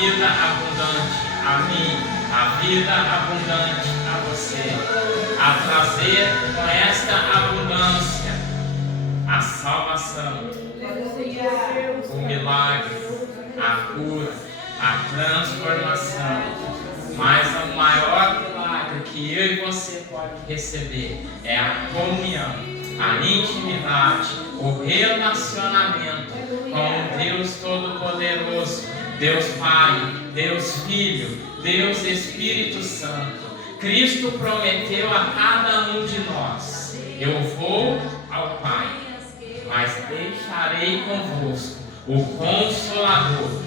vida abundante a mim, a vida abundante a você, a trazer com esta abundância a salvação, o milagre, a cura, a transformação. Mas o maior milagre que eu e você pode receber é a comunhão, a intimidade, o relacionamento com Deus Todo-Poderoso, Deus Pai, Deus Filho, Deus Espírito Santo. Cristo prometeu a cada um de nós: eu vou ao Pai, mas deixarei convosco o Consolador.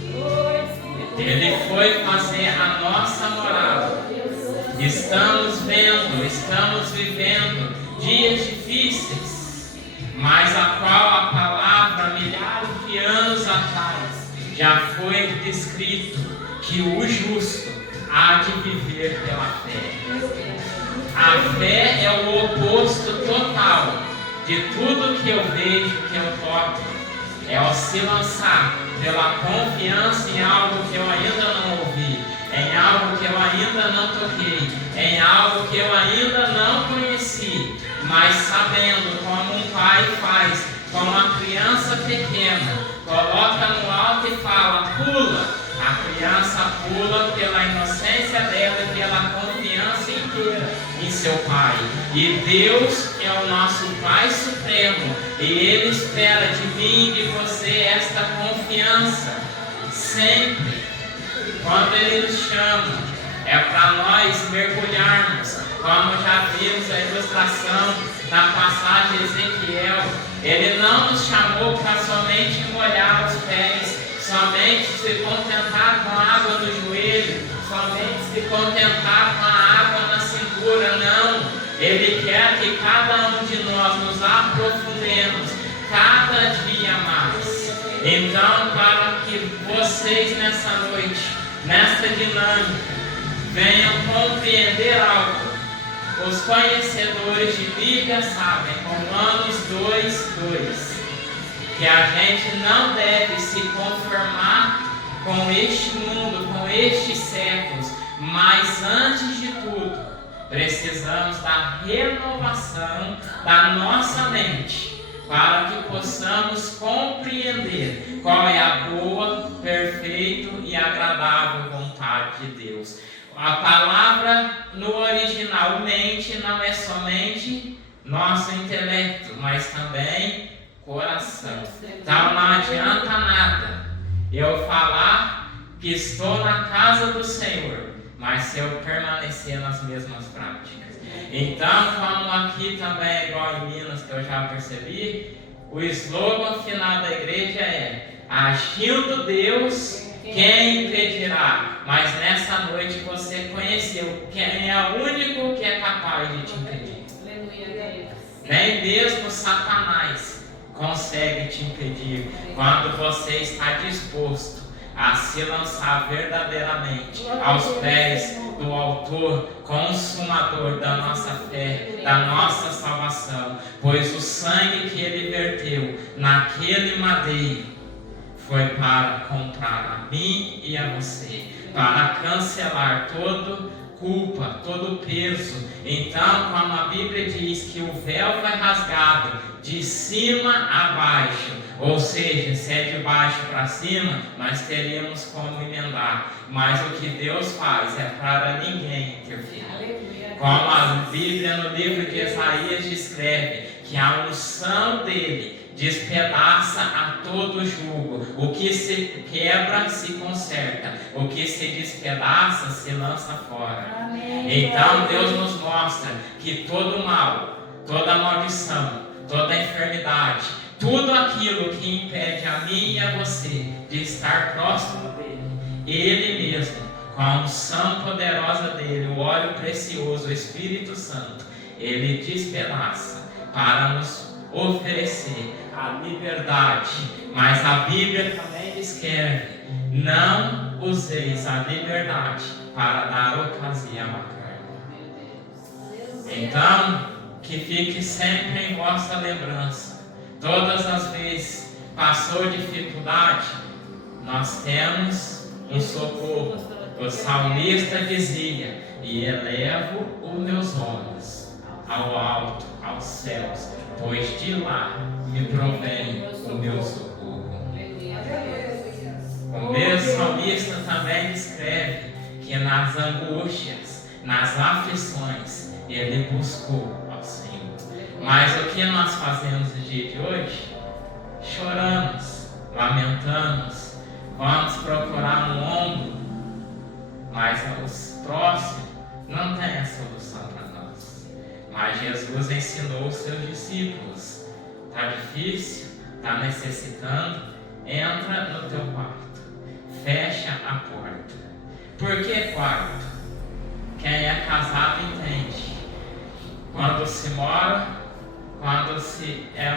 Ele foi fazer a nossa morada. Estamos vivendo dias difíceis, mas a qual a palavra, milhares de anos atrás, já foi descrito que o justo há de viver pela fé. A fé é o oposto total de tudo que eu vejo, que eu toco. É o se lançar pela confiança em algo que eu ainda não ouvi, em algo que eu ainda não toquei, em algo que eu ainda não conheci, mas sabendo como um pai faz com uma criança pequena, coloca no alto e fala: pula. A criança pula pela inocência dela e pela confiança inteira em seu Pai. E Deus é o nosso Pai Supremo, e Ele espera de mim e de você esta confiança sempre. Quando Ele nos chama, é para nós mergulharmos, como já vimos a ilustração na passagem de Ezequiel. Ele não nos chamou para somente molhar os pés, somente se contentar com a água no joelho, somente se contentar com a água na cintura, não. Ele quer que cada um de nós nos aprofundemos cada dia mais. Então, para que vocês nessa noite, nessa dinâmica, venham compreender algo, os conhecedores de Bíblia sabem, Romanos 2:2, que a gente não deve se conformar com este mundo, com estes séculos, mas antes de tudo, precisamos da renovação da nossa mente, para que possamos compreender qual é a boa, perfeita e agradável vontade de Deus. A palavra no original mente não é somente nosso intelecto, mas também coração. Então não adianta nada eu falar que estou na casa do Senhor, mas se eu permanecer nas mesmas práticas. Então, como aqui também é igual em Minas, que eu já percebi, o slogan final da igreja é: agindo Deus, quem impedirá? Mas nessa noite você conheceu quem é o único que é capaz de te impedir. Nem mesmo Satanás consegue te impedir quando você está disposto a se lançar verdadeiramente aos pés do autor, consumador da nossa fé, da nossa salvação, pois o sangue que ele verteu naquele madeiro foi para comprar a mim e a você, para cancelar toda culpa, todo peso. Então, como a Bíblia diz que o véu foi rasgado de cima a baixo, ou seja, se é de baixo para cima, nós teríamos como emendar, mas o que Deus faz é para ninguém interferir. Como a Bíblia no livro de Isaías descreve que a unção dele despedaça a todo jugo. O que se quebra se conserta, o que se despedaça se lança fora. Amém. Então Deus nos mostra que todo mal, toda maldição, toda enfermidade, tudo aquilo que impede a mim e a você de estar próximo dele, ele mesmo, com a unção poderosa dele, o óleo precioso, o Espírito Santo, ele despedaça para nos oferecer a liberdade. Mas a Bíblia também descreve: não useis a liberdade para dar ocasião à carne. Então, que fique sempre em vossa lembrança, todas as vezes passou dificuldade, nós temos um socorro. O salmista dizia: e elevo os meus olhos ao alto, aos céus, pois de lá me provém o meu socorro. O mesmo salmista também descreve que nas angústias, nas aflições, ele buscou ao Senhor. Mas o que nós fazemos no dia de hoje? Choramos, lamentamos, vamos procurar um ombro, mas os próximos não têm a solução para nós. Mas Jesus ensinou os seus discípulos: está difícil, está necessitando, entra no teu quarto, fecha a porta. Por que quarto? Quem é casado entende. Quando se mora, quando se é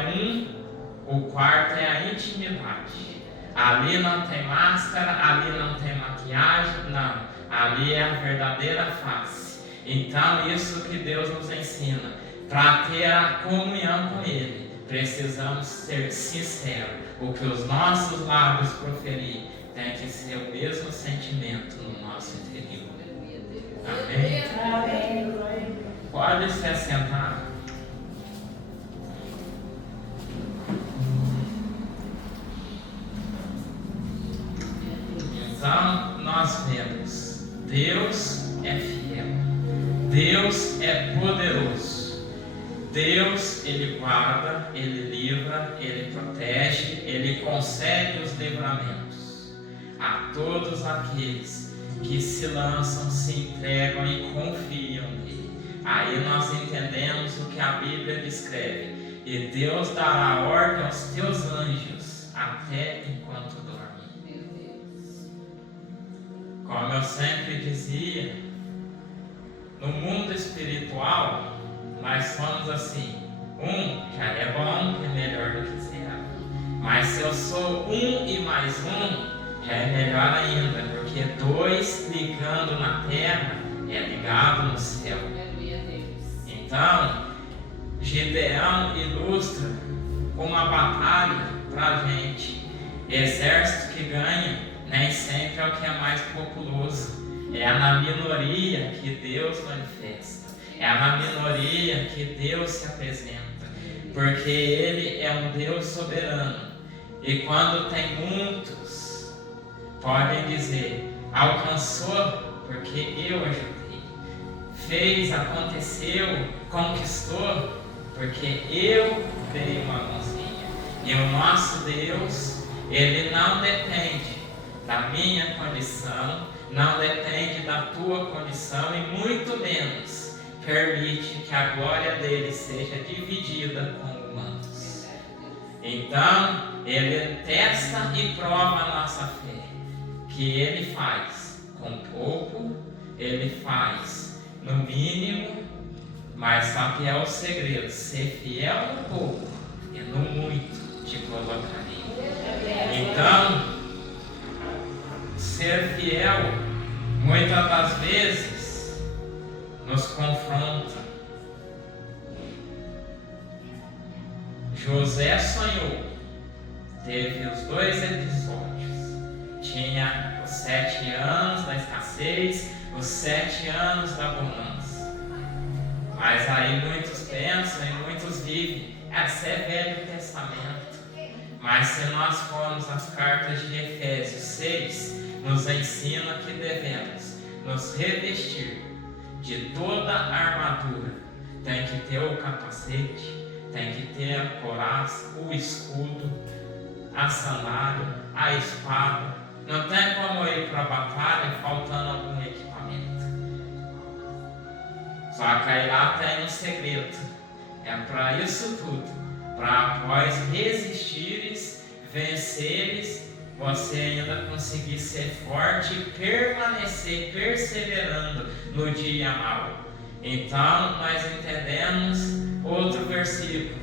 o quarto é a intimidade. Ali não tem máscara, ali não tem maquiagem, não. Ali é a verdadeira face. Então, isso que Deus nos ensina. Para ter a comunhão com Ele, precisamos ser sinceros. O que os nossos lábios proferir tem que ser o mesmo sentimento no nosso interior. Amém? Amém. Pode se assentar. Então, nós vemos: Deus é fiel, Deus é poderoso, Deus, Ele guarda, Ele livra, Ele protege, Ele concede os livramentos a todos aqueles que se lançam, se entregam e confiam nele. Aí nós entendemos o que a Bíblia descreve: e Deus dará ordem aos teus anjos até enquanto dorme. Como eu sempre dizia, no mundo espiritual, nós somos assim: já é bom, é melhor do que zero. Mas se eu sou e mais já é melhor ainda, porque 2 ligando na terra é ligado no céu. Então, Gideão ilustra uma batalha para a gente. Exército que ganha nem sempre é o que é mais populoso. É na minoria que Deus manifesta. É na minoria que Deus se apresenta. Porque Ele é um Deus soberano. E quando tem muitos, podem dizer: alcançou porque eu ajudei. Fez, aconteceu, conquistou porque eu dei uma mãozinha. E o nosso Deus, Ele não depende da minha condição, não depende da tua condição, e muito menos permite que a glória dele seja dividida com humanos. Então, Ele testa e prova a nossa fé, que Ele faz com pouco, Ele faz no mínimo, mas só que é o segredo: ser fiel no pouco e no muito te colocarei. Então, ser fiel, muitas das vezes, nos confronta. José sonhou, teve os 2 episódios. Tinha os 7 anos da escassez, os 7 anos da bonança. Mas aí muitos pensam e muitos vivem: esse é Velho Testamento. Mas se nós formos às cartas de Efésios 6, nos ensina que devemos nos revestir de toda a armadura. Tem que ter o capacete, tem que ter a couraça, o escudo, a sandália, a espada. Não tem como ir para a batalha faltando algum equipamento. Só que aí lá tem um segredo. É para isso tudo, para após resistires, venceres, você ainda conseguir ser forte e permanecer perseverando no dia mau. Então nós entendemos outro versículo: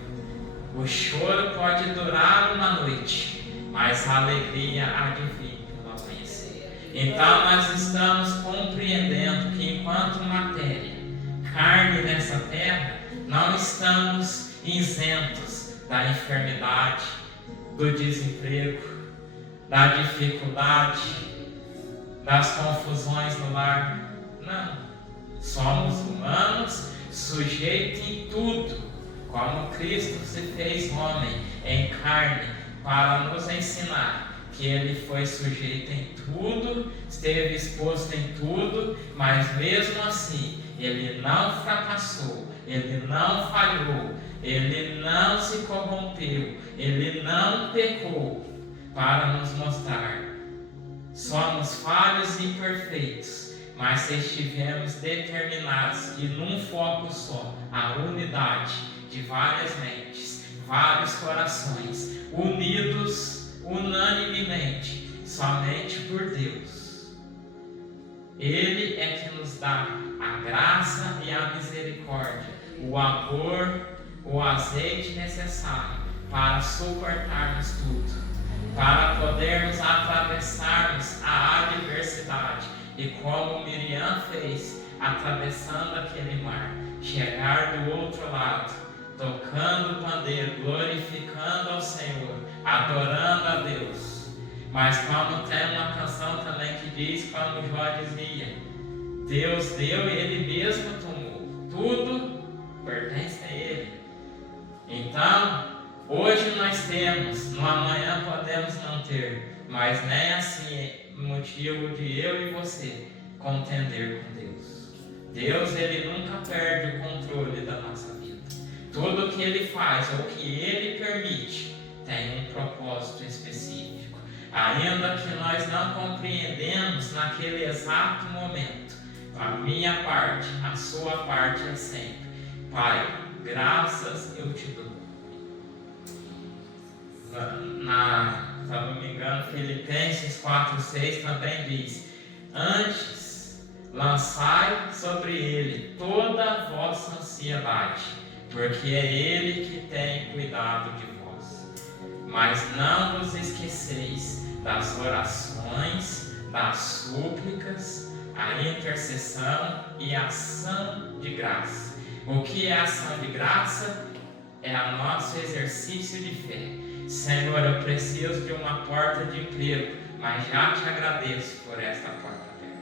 o choro pode durar uma noite, mas a alegria há de vir pelo amanhecer. Então nós estamos compreendendo que enquanto matéria, carne nessa terra, não estamos isentos da enfermidade, do desemprego, da dificuldade, das confusões no lar. Não. Somos humanos, sujeitos em tudo, como Cristo se fez homem em carne, para nos ensinar que Ele foi sujeito em tudo, esteve exposto em tudo, mas mesmo assim, Ele não fracassou, Ele não falhou, Ele não se corrompeu, Ele não pecou, para nos mostrar. Somos falhos e imperfeitos, mas se estivermos determinados e num foco só, a unidade de várias mentes, vários corações, unidos unanimemente, somente por Deus. Ele é que nos dá a graça e a misericórdia, o amor, o azeite necessário para suportarmos tudo, para podermos atravessarmos a adversidade e como Miriam fez, atravessando aquele mar, chegar do outro lado, tocando o pandeiro, glorificando ao Senhor, adorando a Deus. Mas como tem uma canção também que diz, como Jó dizia, Deus deu e Ele mesmo tomou, tudo pertence a Ele. Então, hoje nós temos, no amanhã podemos não ter, mas nem assim é motivo de eu e você contender com Deus. Deus, Ele nunca perde o controle da nossa vida. Tudo que Ele faz, ou que Ele permite, tem um propósito específico. Ainda que nós não compreendemos naquele exato momento, a minha parte, a sua parte é sempre, Pai, graças eu te dou. Se eu não me engano, Filipenses 4,6 também diz, antes lançai sobre Ele toda a vossa ansiedade, porque é Ele que tem cuidado de vós. Mas não vos esqueceis das orações, das súplicas, a intercessão e a ação de graça. O que é a ação de graça? É o nosso exercício de fé. Senhor, eu preciso de uma porta de emprego, mas já te agradeço por esta porta aberta.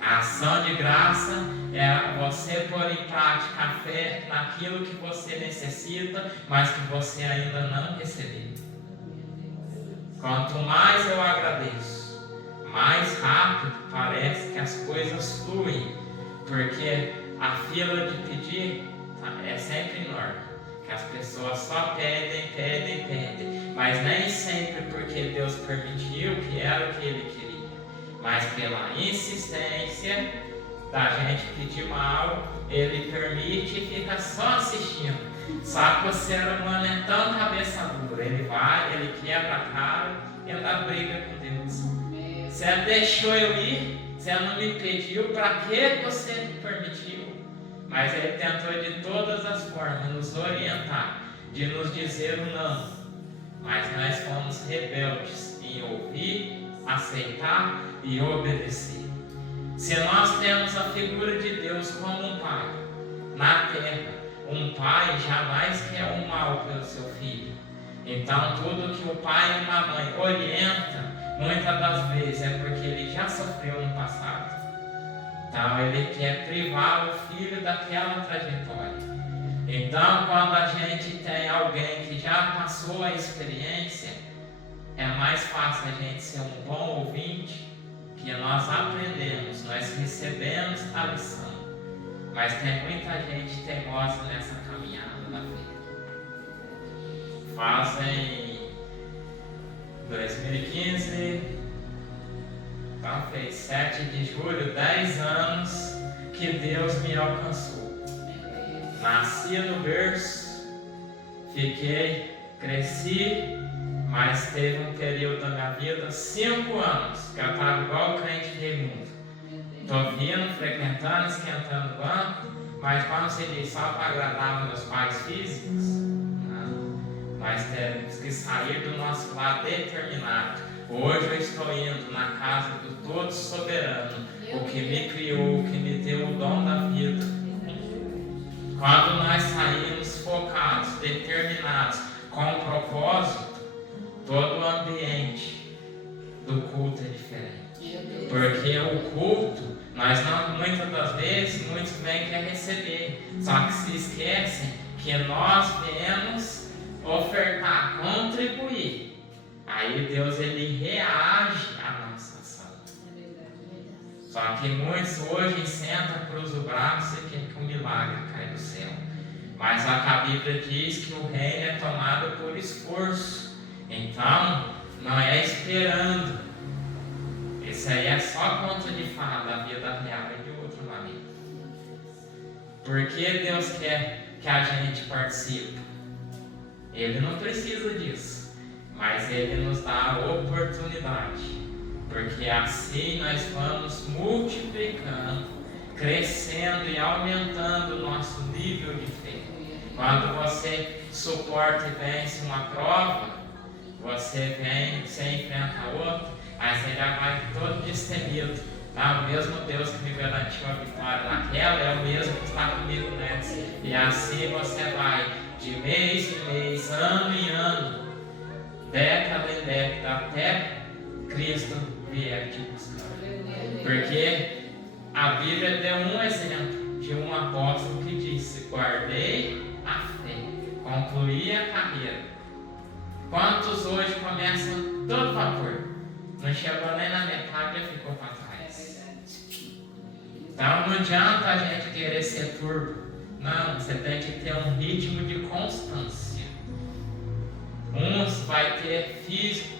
A ação de graça é você pôr em prática a fé naquilo que você necessita, mas que você ainda não recebeu. Quanto mais eu agradeço, mais rápido parece que as coisas fluem, porque a fila de pedir é sempre enorme. Que as pessoas só pedem, mas nem sempre porque Deus permitiu que era o que Ele queria, mas pela insistência da gente pedir algo, Ele permite e fica só assistindo. Só que o ser humano é tão cabeça dura, ele vai, ele quebra a cara e anda briga com Deus. Você deixou eu ir, você não me pediu, para que você me permitiu? Mas Ele tentou de todas as formas nos orientar, de nos dizer o não. Mas nós fomos rebeldes em ouvir, aceitar e obedecer. Se nós temos a figura de Deus como um pai na terra, um pai jamais quer o mal pelo seu filho. Então tudo que o pai e uma mãe orienta, muitas das vezes é porque ele já sofreu no passado. Então Ele quer privar o filho daquela trajetória. Então quando a gente tem alguém que já passou a experiência, é mais fácil a gente ser um bom ouvinte, que nós aprendemos, nós recebemos a lição. Mas tem muita gente teimosa nessa caminhada da vida. Fazem 2015... Então fez 7 de julho, 10 anos que Deus me alcançou. Nasci no berço, cresci, mas teve um período da minha vida, 5 anos, que eu estava igual o crente de mundo. Estou vindo, frequentando, esquentando o banco, mas como se diz, só para agradar meus pais físicos, não. Nós temos que sair do nosso lado determinado. Hoje eu estou indo na casa do Todo Soberano, o que me criou, o que me deu o dom da vida. Quando nós saímos focados, determinados, com um propósito, todo o ambiente do culto é diferente. Porque culto, nós não, muitas das vezes, muitos vêm quer receber, só que se esquecem que nós viemos ofertar, contribuir. Aí Deus ele reage à nossa ação. Só que muitos hoje sentam, cruzam o braço e querem que um milagre caia do céu. Mas a Bíblia diz que o reino é tomado por esforço. Então, não é esperando. Isso aí é só conto de fada da vida real e de outro lado. Porque Deus quer que a gente participe. Ele não precisa disso, mas Ele nos dá a oportunidade. Porque assim nós vamos multiplicando, crescendo e aumentando o nosso nível de fé. Quando você suporta e vence uma prova, você enfrenta outra, aí você já vai todo destemido. Tá? O mesmo Deus que me garantiu a vitória naquela é o mesmo que está comigo nessa. E assim você vai de mês em mês, ano em ano, década em década, até Cristo vier te buscar. Porque a Bíblia deu um exemplo de um apóstolo que disse: guardei a fé, concluí a carreira. Quantos hoje começam todo vapor? Não chegou nem na metade e ficou para trás. Então não adianta a gente querer ser turbo. Não, você tem que ter um ritmo de constância. Uns vai ter físico,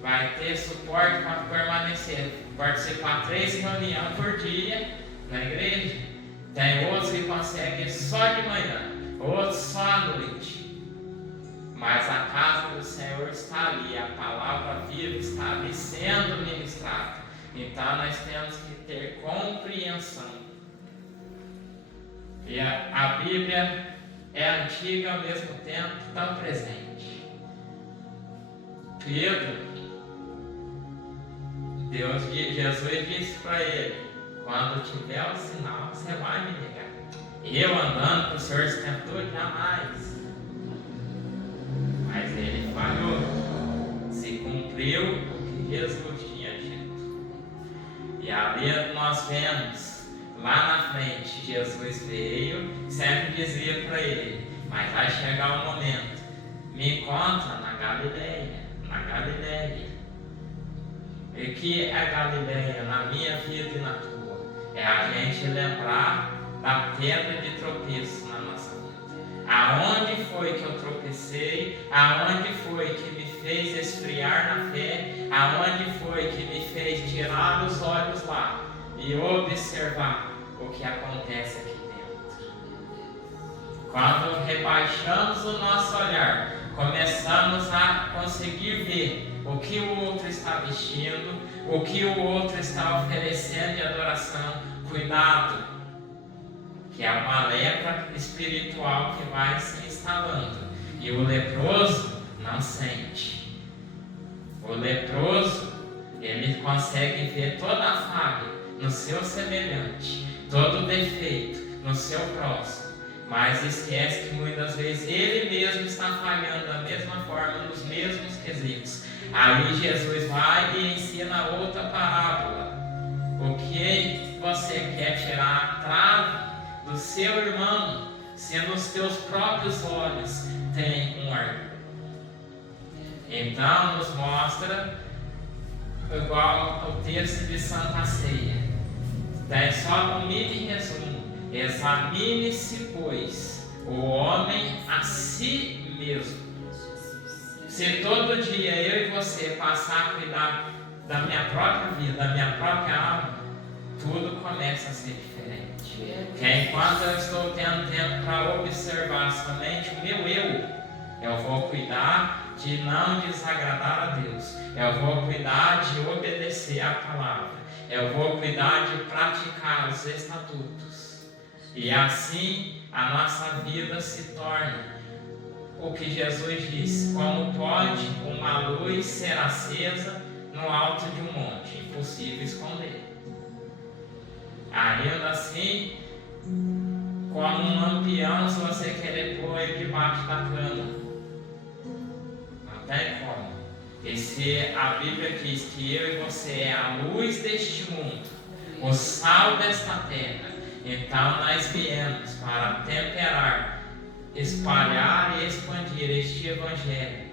vai ter suporte para permanecer, participar 3 reuniões por dia na igreja. Tem outros que conseguem só de manhã, outros só à noite. Mas a casa do Senhor está ali, a palavra viva está ali sendo ministrada. Então nós temos que ter compreensão. E a Bíblia é antiga ao mesmo tempo tão presente. Pedro, Jesus disse para ele: quando tiver o sinal, você vai me negar. Eu andando com o Senhor se tentou, jamais. Mas ele falhou. Se cumpriu o que Jesus tinha dito. E ali nós vemos, lá na frente, Jesus veio, sempre dizia para ele: mas vai chegar o momento, me encontra na Galileia. Na Galileia. E que é Galileia na minha vida e na tua? É a gente lembrar da pedra de tropeço na nossa vida. Aonde foi que eu tropecei? Aonde foi que me fez esfriar na fé? Aonde foi que me fez tirar os olhos lá e observar o que acontece aqui dentro? Quando rebaixamos o nosso olhar, começamos a conseguir ver o que o outro está vestindo, o que o outro está oferecendo de adoração. Cuidado, que é uma lepra espiritual que vai se instalando. E o leproso não sente. O leproso, ele consegue ver toda a falha no seu semelhante, todo defeito no seu próximo, mas esquece que muitas vezes ele mesmo está falhando da mesma forma, nos mesmos quesitos. Aí Jesus vai e ensina outra parábola. O que você quer tirar a trave do seu irmão, se nos teus próprios olhos tem um arco? Então nos mostra, igual ao texto de Santa Ceia, daí só um mini resumo: examine-se, pois, o homem a si mesmo. Se todo dia eu e você passar a cuidar da minha própria vida, da minha própria alma, tudo começa a ser diferente. Porque enquanto eu estou tendo tempo para observar somente o meu eu vou cuidar de não desagradar a Deus. Eu vou cuidar de obedecer a palavra. Eu vou cuidar de praticar os estatutos. E assim a nossa vida se torna o que Jesus disse: como pode uma luz ser acesa no alto de um monte? Impossível esconder. Ainda assim, como um lampião, se você querer pôr ele debaixo da cama, não tem como. E se a Bíblia diz que eu e você é a luz deste mundo, o sal desta terra. Então nós viemos para temperar, espalhar e expandir este evangelho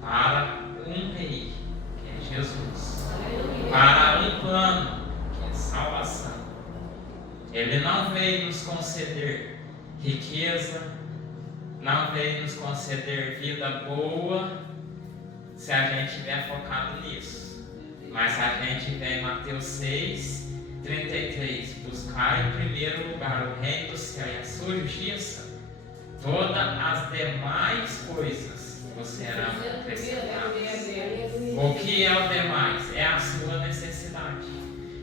para um rei, que é Jesus, para um plano, que é salvação. Ele não veio nos conceder riqueza, não veio nos conceder vida boa, se a gente estiver focado nisso. Mas a gente vê em Mateus 6:33, buscar em primeiro lugar o reino do céu e a sua justiça, todas as demais coisas vos serão acrescentadas. O que é o demais? É a sua necessidade.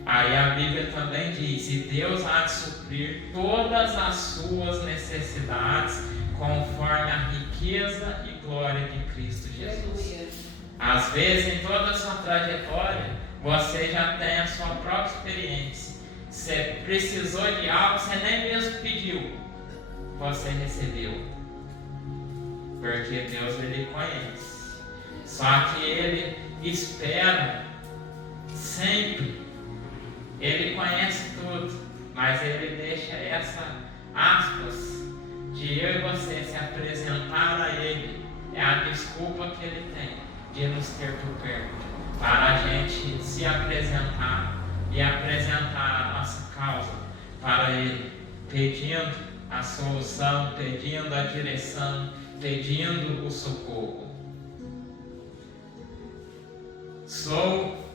Aí a Bíblia também diz: e Deus há de suprir todas as suas necessidades conforme a riqueza e glória de Cristo Jesus. Às vezes, em toda a sua trajetória, você já tem a sua própria experiência. Você precisou de algo, você nem mesmo pediu, você recebeu. Porque Deus, Ele conhece. Só que Ele espera sempre. Ele conhece tudo, mas Ele deixa essa aspas de eu e você se apresentar a Ele. É a desculpa que Ele tem de nos ter por perto, para a gente se apresentar e apresentar a nossa causa para Ele, pedindo a solução, pedindo a direção, pedindo o socorro. Sou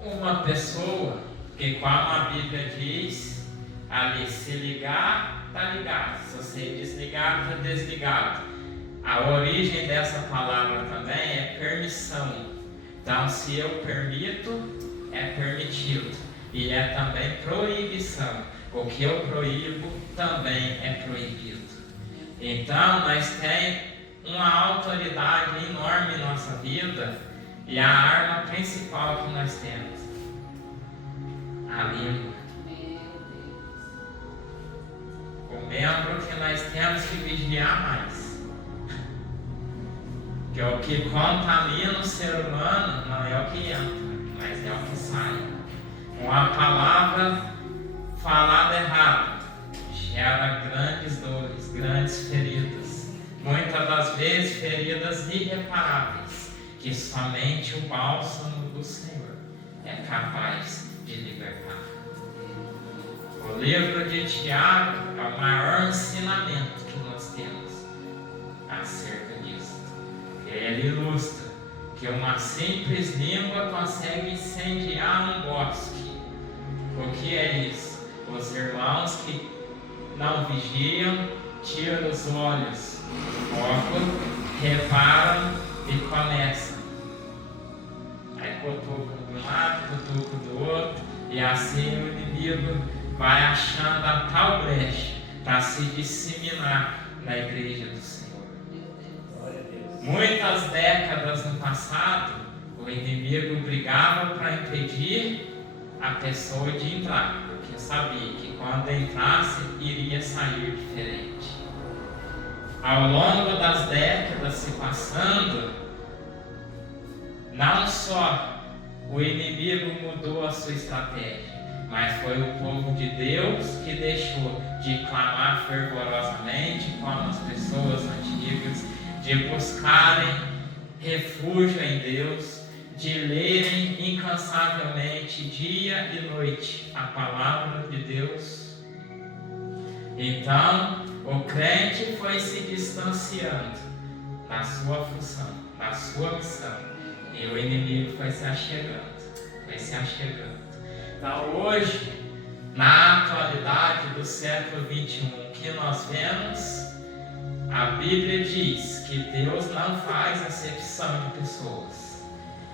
uma pessoa que, como a Bíblia diz, ali, se ligar, está ligado, se você desligar, está desligado. A origem dessa palavra também é permissão. Então, se eu permito, é permitido. E é também proibição. O que eu proíbo também é proibido. Então, nós temos uma autoridade enorme em nossa vida. E a arma principal que nós temos: a língua. O membro que nós temos que vigiar mais. Que o que contamina o ser humano não é o que entra, mas é o que sai. Uma palavra falada errada gera grandes dores, grandes feridas. Muitas das vezes feridas irreparáveis, que somente o bálsamo do Senhor é capaz de libertar. O livro de Tiago é o maior ensinamento que nós temos acerca disso. Ele ilustra que uma simples língua consegue incendiar um bosque. O que é isso? Os irmãos que não vigiam tiram os olhos do foco, reparam e começam. Aí cutuca de um lado, cutuca do outro, e assim o inimigo vai achando a tal brecha para se disseminar na igreja do Senhor. Muitas décadas no passado, o inimigo brigava para impedir a pessoa de entrar, porque sabia que quando entrasse, iria sair diferente. Ao longo das décadas se passando, não só o inimigo mudou a sua estratégia, mas foi o povo de Deus que deixou de clamar fervorosamente como as pessoas antigas, de buscarem refúgio em Deus, de lerem incansavelmente dia e noite a palavra de Deus. Então, o crente foi se distanciando da sua função, da sua missão, e o inimigo foi se achegando, Então, hoje, na atualidade do século XXI, o que nós vemos? A Bíblia diz que Deus não faz acepção de pessoas,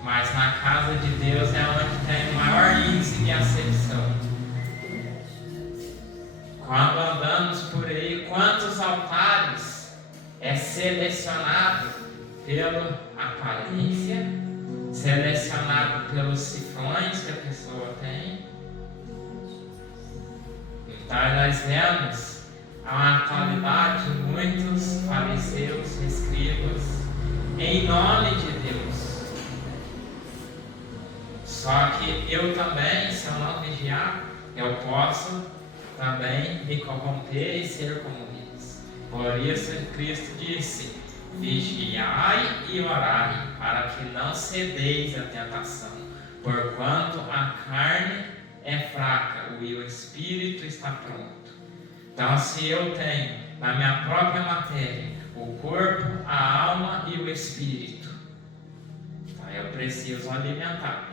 mas na casa de Deus é onde tem o maior índice de acepção. Quando andamos por aí, quantos altares é selecionado pela aparência, selecionado pelos cifrões que a pessoa tem? Então nós vemos a atualidade de muitos fariseus, escribas, em nome de Deus. Só que eu também, se eu não vigiar, eu posso também me corromper e ser como eles. Por isso Cristo disse: vigiai e orai, para que não cedeis à tentação, porquanto a carne é fraca e o espírito está pronto. Então, se eu tenho na minha própria matéria o corpo, a alma e o espírito, então eu preciso alimentar.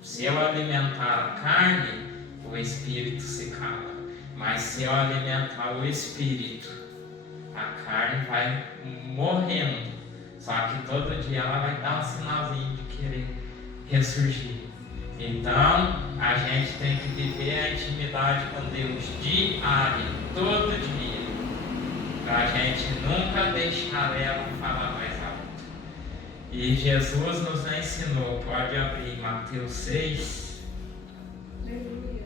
Se eu alimentar a carne, o espírito se cala. Mas se eu alimentar o espírito, a carne vai morrendo. Só que todo dia ela vai dar um sinalzinho de querer ressurgir. Então, a gente tem que viver a intimidade com Deus diária, todo dia, para a gente nunca deixar ela falar mais alto. E Jesus nos ensinou, pode abrir Mateus 6. Aleluia.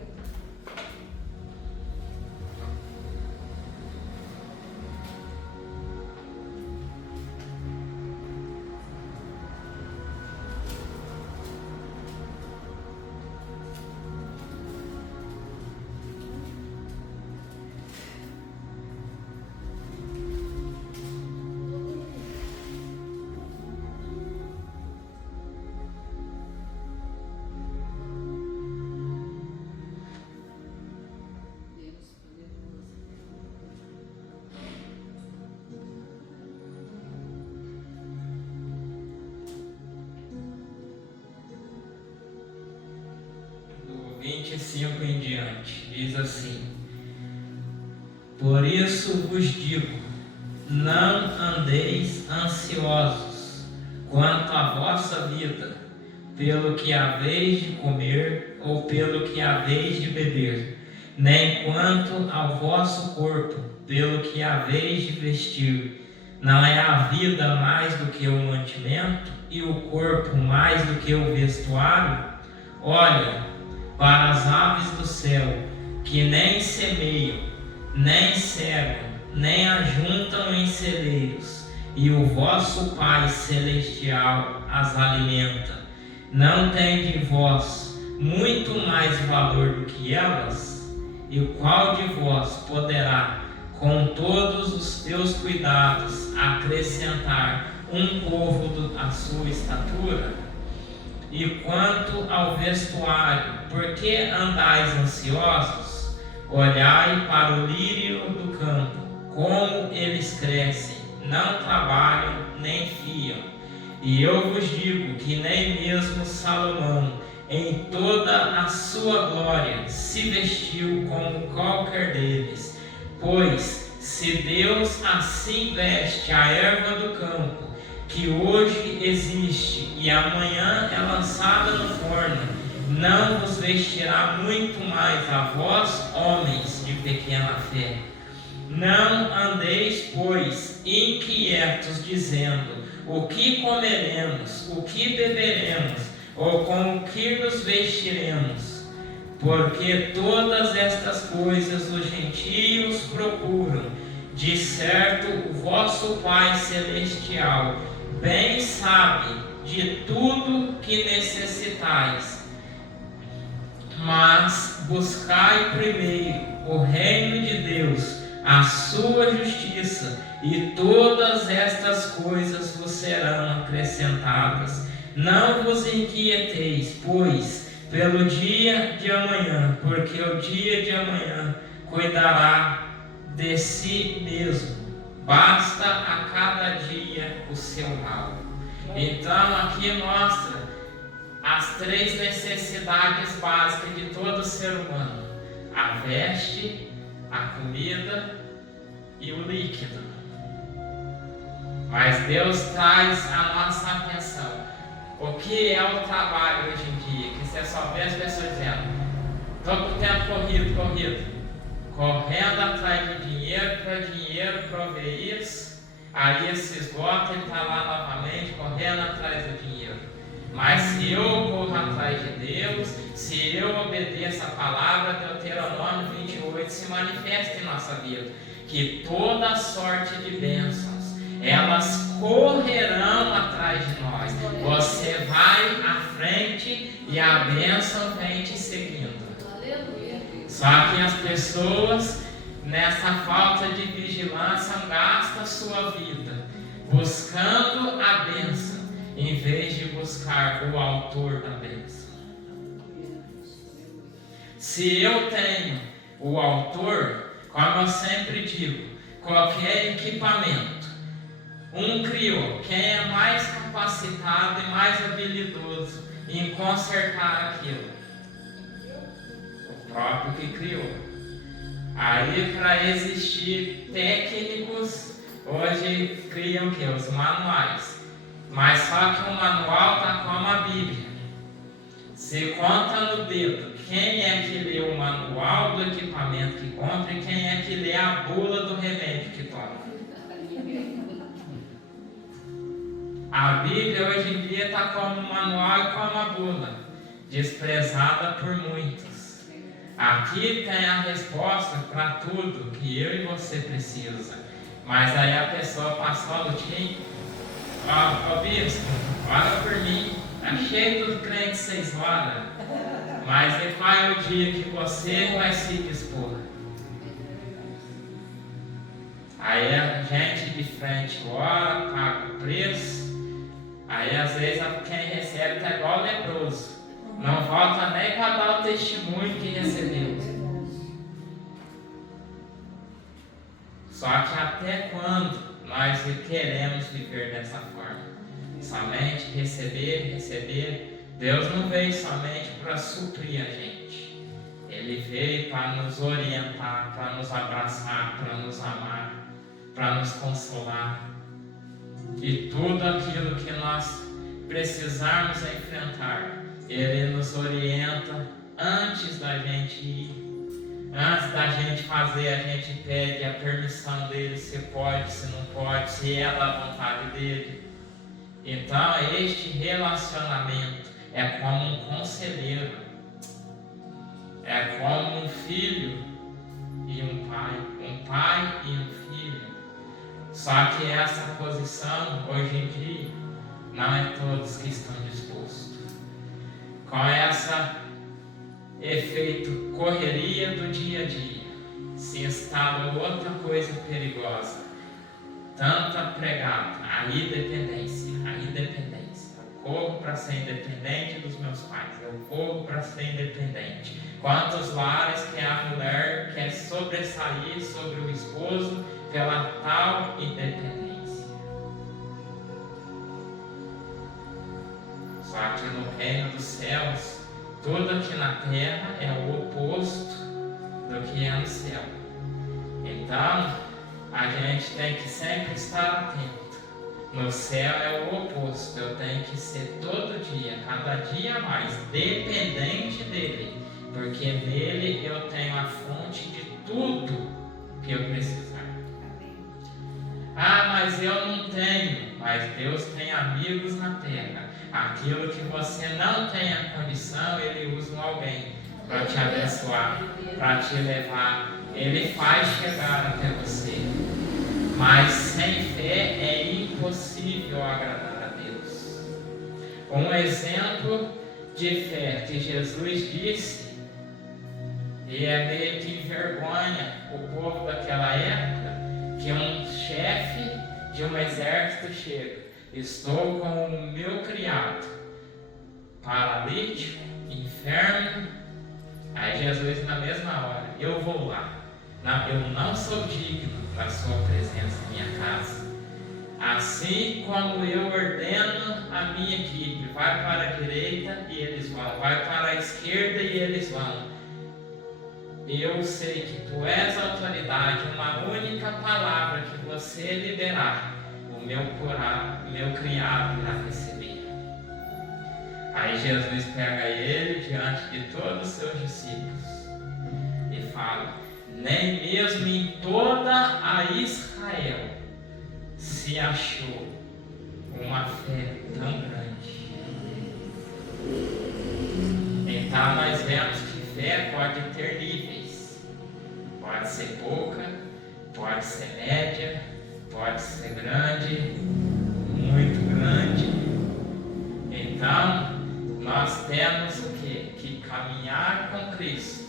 Do 25 em diante, diz assim: por isso vos digo, não andeis ansiosos quanto à vossa vida, pelo que haveis de comer ou pelo que haveis de beber, nem quanto ao vosso corpo, pelo que haveis de vestir. Não é a vida mais do que o mantimento, e o corpo mais do que o vestuário? Olha para as aves do céu, que nem semeiam, nem cegam, nem ajuntam em celeiros, e o vosso Pai Celestial as alimenta. Não tem de vós muito mais valor do que elas? E qual de vós poderá, com todos os teus cuidados, acrescentar um côvado à sua estatura? E quanto ao vestuário, por que andais ansiosos? Olhai para o lírio do campo, como eles crescem, não trabalham nem fiam. E eu vos digo que nem mesmo Salomão, em toda a sua glória, se vestiu como qualquer deles. Pois, se Deus assim veste a erva do campo, que hoje existe e amanhã é lançada no forno, não vos vestirá muito mais a vós, homens de pequena fé. Não andeis, pois, inquietos, dizendo: o que comeremos, o que beberemos, ou com o que nos vestiremos? Porque todas estas coisas os gentios procuram. De certo, o vosso Pai Celestial bem sabe de tudo que necessitais. Mas buscai primeiro o reino de Deus, a sua justiça, e todas estas coisas vos serão acrescentadas. Não vos inquieteis, pois, pelo dia de amanhã, porque o dia de amanhã cuidará de si mesmo. Basta a cada dia o seu mal. Então aqui mostra as três necessidades básicas de todo ser humano: a veste, a comida e o líquido. Mas Deus traz a nossa atenção. O que é o trabalho hoje em dia? Que você só vê as pessoas dizendo: estou com o tempo corrido, correndo atrás de dinheiro, prover isso, aí se esgota e está lá novamente correndo atrás do dinheiro. Mas se eu corro atrás de Deus, se eu obedeço a palavra, Deuteronômio 28 se manifesta em nossa vida, que toda sorte de bênçãos, elas correrão atrás de nós. Você vai à frente e a bênção vem te seguindo. Aleluia. Só que as pessoas, nessa falta de vigilância, gastam a sua vida buscando a bênção, em vez de buscar o autor da bênção. Se eu tenho o autor, como eu sempre digo, qualquer equipamento, um criou. Quem é mais capacitado e mais habilidoso em consertar aquilo? O próprio que criou. Aí, para existir técnicos, hoje criam o quê? Os manuais. Mas só que o manual está como a Bíblia. Se conta no dedo quem é que lê o manual do equipamento que compra e quem é que lê a bula do remédio que toma. A Bíblia hoje em dia está como o manual e como a bula, desprezada por muitos. Aqui tem a resposta para tudo que eu e você precisa. Mas aí a pessoa passou a lutinha. Ó bispo, ora por mim. Está cheio dos crentes 6 horas. Mas e qual é o dia que você vai se dispor? Aí a gente de frente ora, paga o preço. Aí às vezes quem recebe está igual leproso. Não volta nem para dar o testemunho que recebeu. Só que até quando nós queremos viver dessa forma? Somente receber. Deus não veio somente para suprir a gente. Ele veio para nos orientar, para nos abraçar, para nos amar, para nos consolar. E tudo aquilo que nós precisarmos enfrentar, Ele nos orienta antes da gente ir. Antes da gente fazer, a gente pede a permissão dele, se pode, se não pode, se é da vontade dele. Então, este relacionamento é como um conselheiro, é como um filho e um pai e um filho. Só que essa posição, hoje em dia, não é todos que estão dispostos. Com essa efeito correria do dia a dia, se instala outra coisa perigosa, tanta pregada, a independência. Eu corro para ser independente dos meus pais, eu corro para ser independente. Quantos lares que a mulher quer sobressair sobre o esposo pela tal independência? Só que no reino dos céus, tudo aqui na terra é o oposto do que é no céu. Então, a gente tem que sempre estar atento. No céu é o oposto. Eu tenho que ser todo dia, cada dia mais, dependente dele. Porque nele eu tenho a fonte de tudo que eu precisar. Ah, mas eu não tenho. Mas Deus tem amigos na terra. Aquilo que você não tem a condição, Ele usa alguém para te abençoar, para te levar. Ele faz chegar até você. Mas sem fé é impossível agradar a Deus. Um exemplo de fé que Jesus disse, e é meio que envergonha o povo daquela época, que um chefe de um exército chega: estou com o meu criado paralítico, enfermo. Aí Jesus, na mesma hora: eu vou lá. Não, eu não sou digno da sua presença em minha casa. Assim como eu ordeno a minha equipe, vai para a direita e eles vão, vai para a esquerda e eles vão. Eu sei que tu és autoridade, uma única palavra que você liberar, o meu criado irá receber. Aí Jesus pega ele diante de todos os seus discípulos e fala: nem mesmo em toda a Israel se achou uma fé tão grande. Então nós vemos que fé pode ter níveis. Pode ser pouca, pode ser média, pode ser grande, muito grande. Então nós temos o quê? Que caminhar com Cristo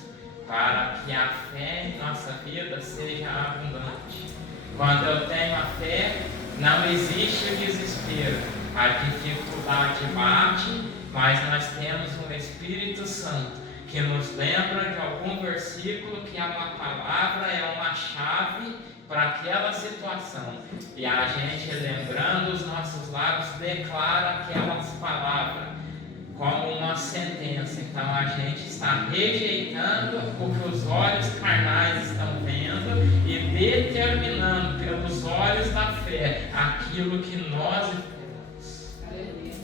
para que a fé em nossa vida seja abundante. Quando eu tenho a fé, não existe o desespero. A dificuldade bate, mas nós temos um Espírito Santo que nos lembra de algum versículo que é uma palavra, é uma chave para aquela situação. E a gente, lembrando os nossos lábios, declara aquelas palavras como uma sentença. Então a gente está rejeitando o que os olhos carnais estão vendo e determinando pelos olhos da fé aquilo que nós esperamos.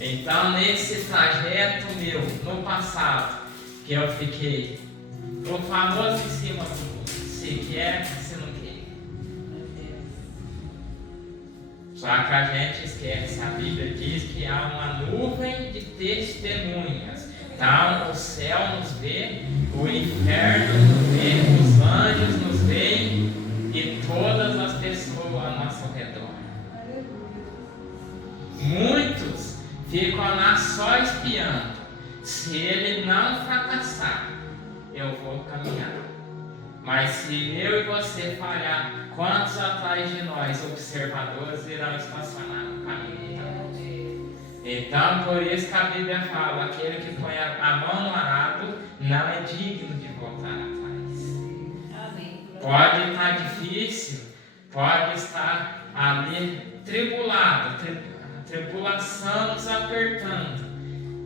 Então nesse trajeto meu, no passado, que eu fiquei o famoso em cima do muro, se quer, se não quer. Só que a gente esquece, a Bíblia diz que há uma nuvem de testemunhas. Então o céu nos vê, o inferno nos vê, os anjos nos veem e todas as pessoas ao nosso redor. Muitos ficam lá só espiando. Se ele não fracassar, eu vou caminhar. Mas se eu e você falhar, quantos atrás de nós, observadores, irão estacionar no caminho? Então, por isso que a Bíblia fala, aquele que põe a mão no arado não é digno de voltar atrás. Pode estar difícil, pode estar ali tribulado, tribulação nos apertando.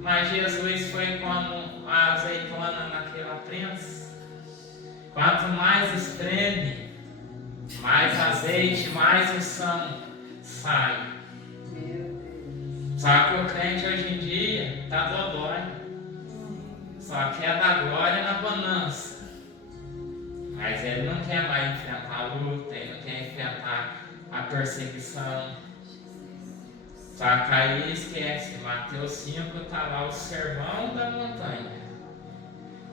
Mas Jesus foi como a azeitona naquela prensa. Quanto mais espreme, mais azeite, mais unção sai. Só que o crente hoje em dia está dodói. Só quer dar glória na bonança. Mas ele não quer mais enfrentar a luta, ele não quer enfrentar a perseguição. Só que aí esquece, Mateus 5 está lá o sermão da montanha.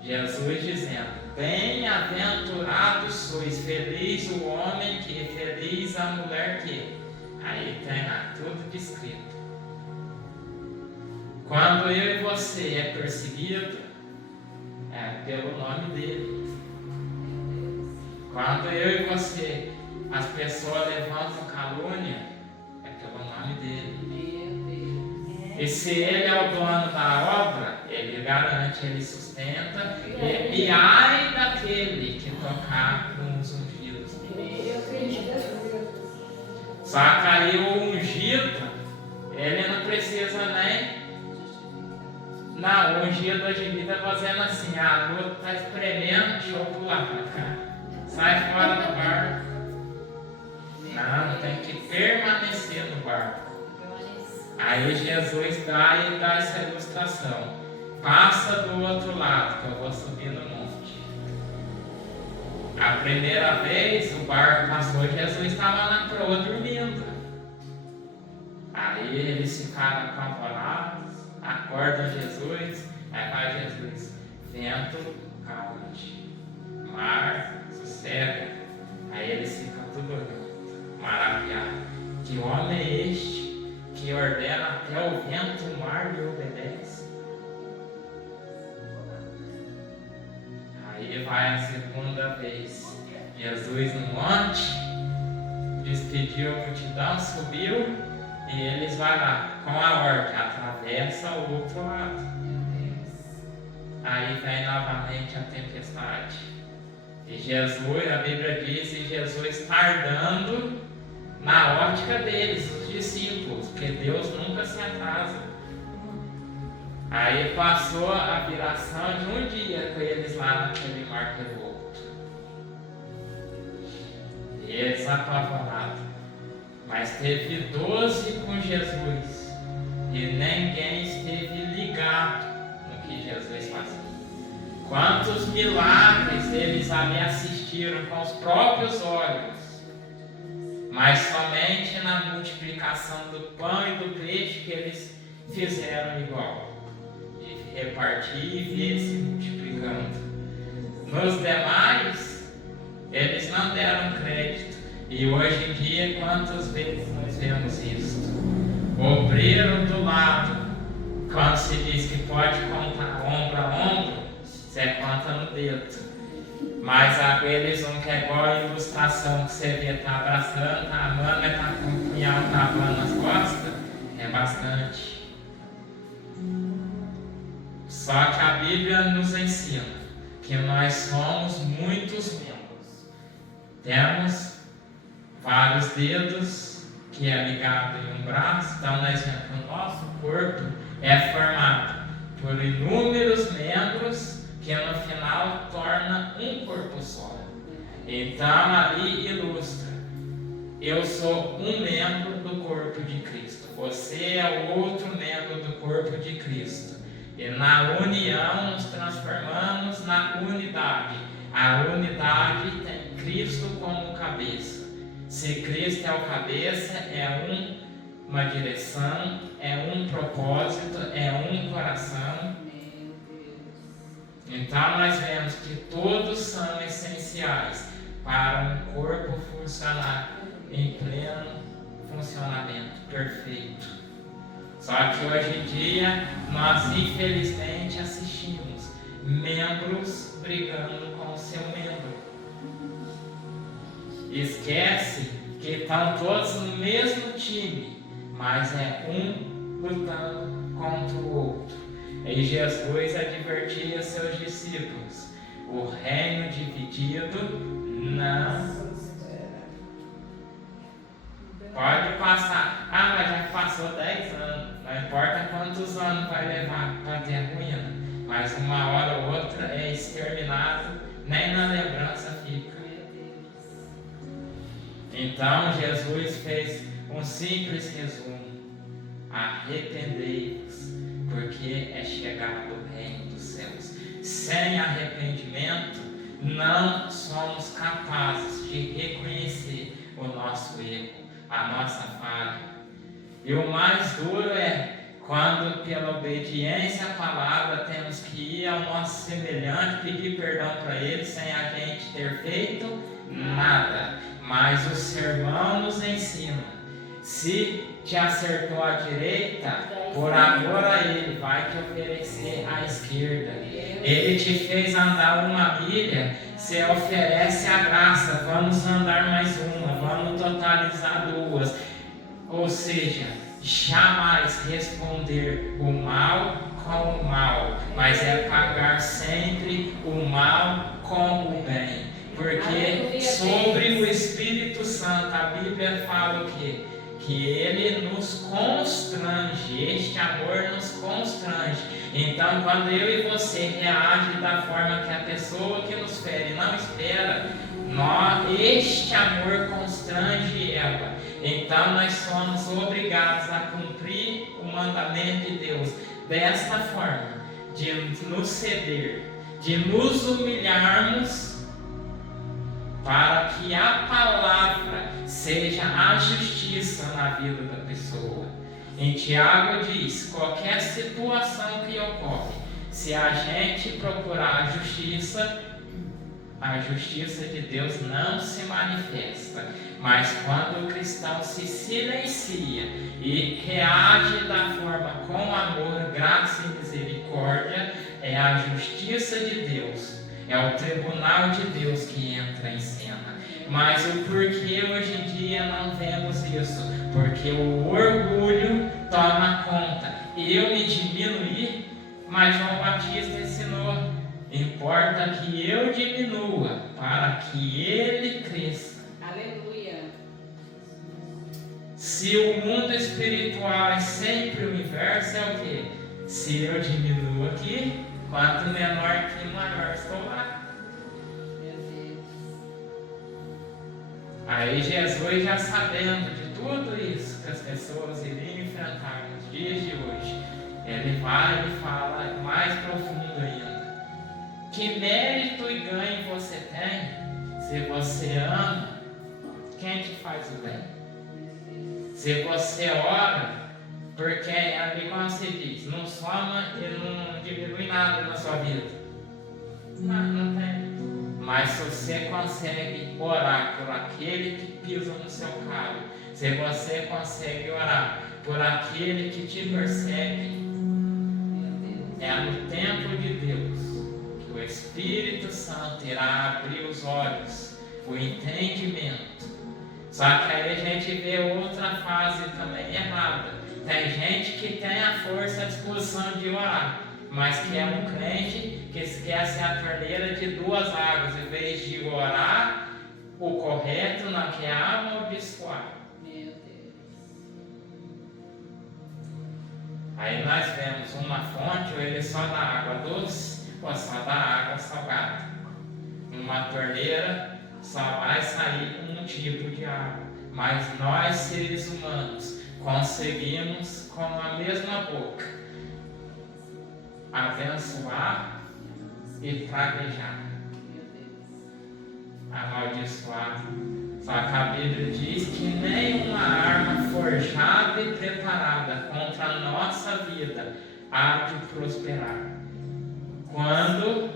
Jesus dizendo, bem-aventurados sois, feliz o homem que, feliz a mulher que. Aí tem lá tudo descrito. Quando eu e você é perseguido, é pelo nome dele. Quando eu e você, as pessoas levantam calúnia, é pelo nome dele. E se ele é o dono da obra, ele garante, ele sustenta. E ai daquele que tocar nos ungidos. Só que aí o ungido, ele não precisa nem. Não, o ungido hoje em dia está fazendo assim, a luta está espremendo, deixa eu pular pra cá. Sai fora do barco. Não, tem que permanecer no barco. Aí Jesus dá essa ilustração. Passa do outro lado, que eu vou subir no monte. A primeira vez o barco passou, Jesus estava na proa dormindo. Aí eles ficaram apavorados, acordam Jesus, aí vai Jesus, vento, calma-te, mar, sossega. Aí eles ficam tudo olhando, maravilhados. Que homem é este que ordena até o vento, o mar lhe obedece? Aí vai a segunda vez. Jesus no monte, despediu a multidão, subiu e eles vão lá com a ordem, atravessa o outro lado. Aí vem novamente a tempestade. E Jesus, a Bíblia diz, e Jesus tardando na ótica deles, os discípulos, porque Deus nunca se atrasa. Aí passou a viração de um dia com eles lá naquele mar revolto. E eles apavorados. Mas teve 12 com Jesus. E ninguém esteve ligado no que Jesus fazia. Quantos milagres eles ali assistiram com os próprios olhos. Mas somente na multiplicação do pão e do peixe que eles fizeram igual. De repartir e ver se multiplicando. Nos demais, eles não deram crédito. E hoje em dia, quantas vezes nós vemos isso? O obreiro do lado, quando se diz que pode contar ombro a ombro, você conta no dedo. Mas aqueles um que é igual a ilustração que você vê, tá abraçando, tá amando, mas tá com um punhal cavando nas costas, é bastante. Só que a Bíblia nos ensina que nós somos muitos membros. Temos vários dedos que é ligado em um braço, então nós vemos que o nosso corpo é formado por inúmeros membros que no final torna um corpo só. Então ali ilustra: eu sou um membro do corpo de Cristo, você é outro membro do corpo de Cristo, e na união nos transformamos na unidade. A unidade tem Cristo como cabeça. Se Cristo é o cabeça, é uma direção, é um propósito, é um coração. Então nós vemos que todos são essenciais para um corpo funcionar em pleno funcionamento perfeito. Só que hoje em dia nós infelizmente assistimos membros brigando com o seu membro. Esquece que estão todos no mesmo time, mas é um lutando contra o outro. E Jesus advertia seus discípulos: o reino dividido não pode passar. Mas já passou 10 anos, não importa quantos anos vai levar para ter ruína, mas uma hora ou outra é exterminado, nem na lembrança fica. Então Jesus fez um simples resumo: arrependei-vos, porque é chegado o reino dos céus. Sem arrependimento, não somos capazes de reconhecer o nosso erro, a nossa falha. E o mais duro é quando, pela obediência à palavra, temos que ir ao nosso semelhante, pedir perdão para ele sem a gente ter feito nada. Mas o sermão nos ensina: se te acertou à direita, por amor a ele, vai te oferecer à esquerda. Ele te fez andar 1 milha, você oferece a graça, vamos andar mais 1, vamos totalizar 2. Ou seja, jamais responder o mal com o mal, mas é pagar sempre o mal com o bem. Porque sobre o Espírito Santo a Bíblia fala o quê? Que ele nos constrange, este amor nos constrange. Então quando eu e você reagem da forma que a pessoa que nos fere não espera, este amor constrange ela. Então nós somos obrigados a cumprir o mandamento de Deus desta forma, de nos ceder, de nos humilharmos, para que a palavra seja a justiça na vida da pessoa. Em Tiago diz: qualquer situação que ocorre, se a gente procurar a justiça de Deus não se manifesta. Mas quando o cristão se silencia e reage da forma com amor, graça e misericórdia, é a justiça de Deus, é o tribunal de Deus que entra em cena. Mas o porquê hoje em dia não vemos isso? Porque o orgulho toma conta. Eu me diminuí, mas João Batista ensinou: importa que eu diminua para que ele cresça. Aleluia. Se o mundo espiritual é sempre o inverso, é o quê? Se eu diminuo aqui, quanto menor aqui, maior estou lá. Aí Jesus, já sabendo de tudo isso que as pessoas iriam enfrentar nos dias de hoje, ele vai e fala mais profundo ainda: que mérito e ganho você tem se você ama quem te faz o bem? Se você ora, porque ali como se diz, não soma e não diminui nada na sua vida. Não tem. Mas se você consegue orar por aquele que pisa no seu carro, se você consegue orar por aquele que te persegue, é no templo de Deus que o Espírito Santo irá abrir os olhos, o entendimento. Só que aí a gente vê outra fase também errada. Tem gente que tem a força, a disposição de orar, mas que é um crente que esquece a torneira de duas águas, em vez de orar o correto, não quer amaldiçoar. Meu Deus. Aí nós vemos uma fonte, ou ele só dá água doce, ou só dá água salgada. Uma torneira só vai sair um tipo de água. Mas nós, seres humanos, conseguimos com a mesma boca abençoar e praguejar. Amaldiçoar. Só que a Bíblia diz que nenhuma arma forjada e preparada contra a nossa vida há de prosperar. Quando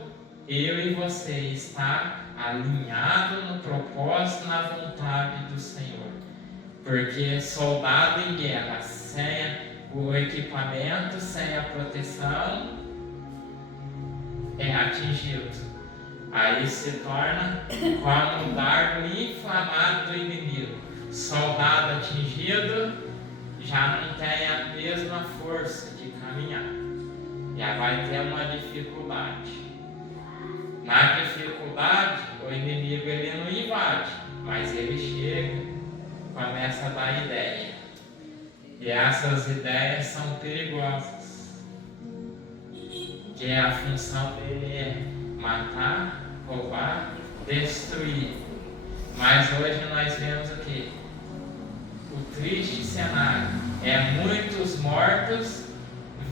eu e você está alinhado no propósito, na vontade do Senhor. Porque soldado em guerra, sem o equipamento, sem a proteção, é atingido. Aí se torna como um dardo inflamado do inimigo. Soldado atingido já não tem a mesma força de caminhar. Já vai ter uma dificuldade. Na dificuldade, o inimigo ele não invade, mas ele chega, começa a dar ideia. E essas ideias são perigosas. Que a função dele é matar, roubar, destruir. Mas hoje nós vemos o quê? O triste cenário é muitos mortos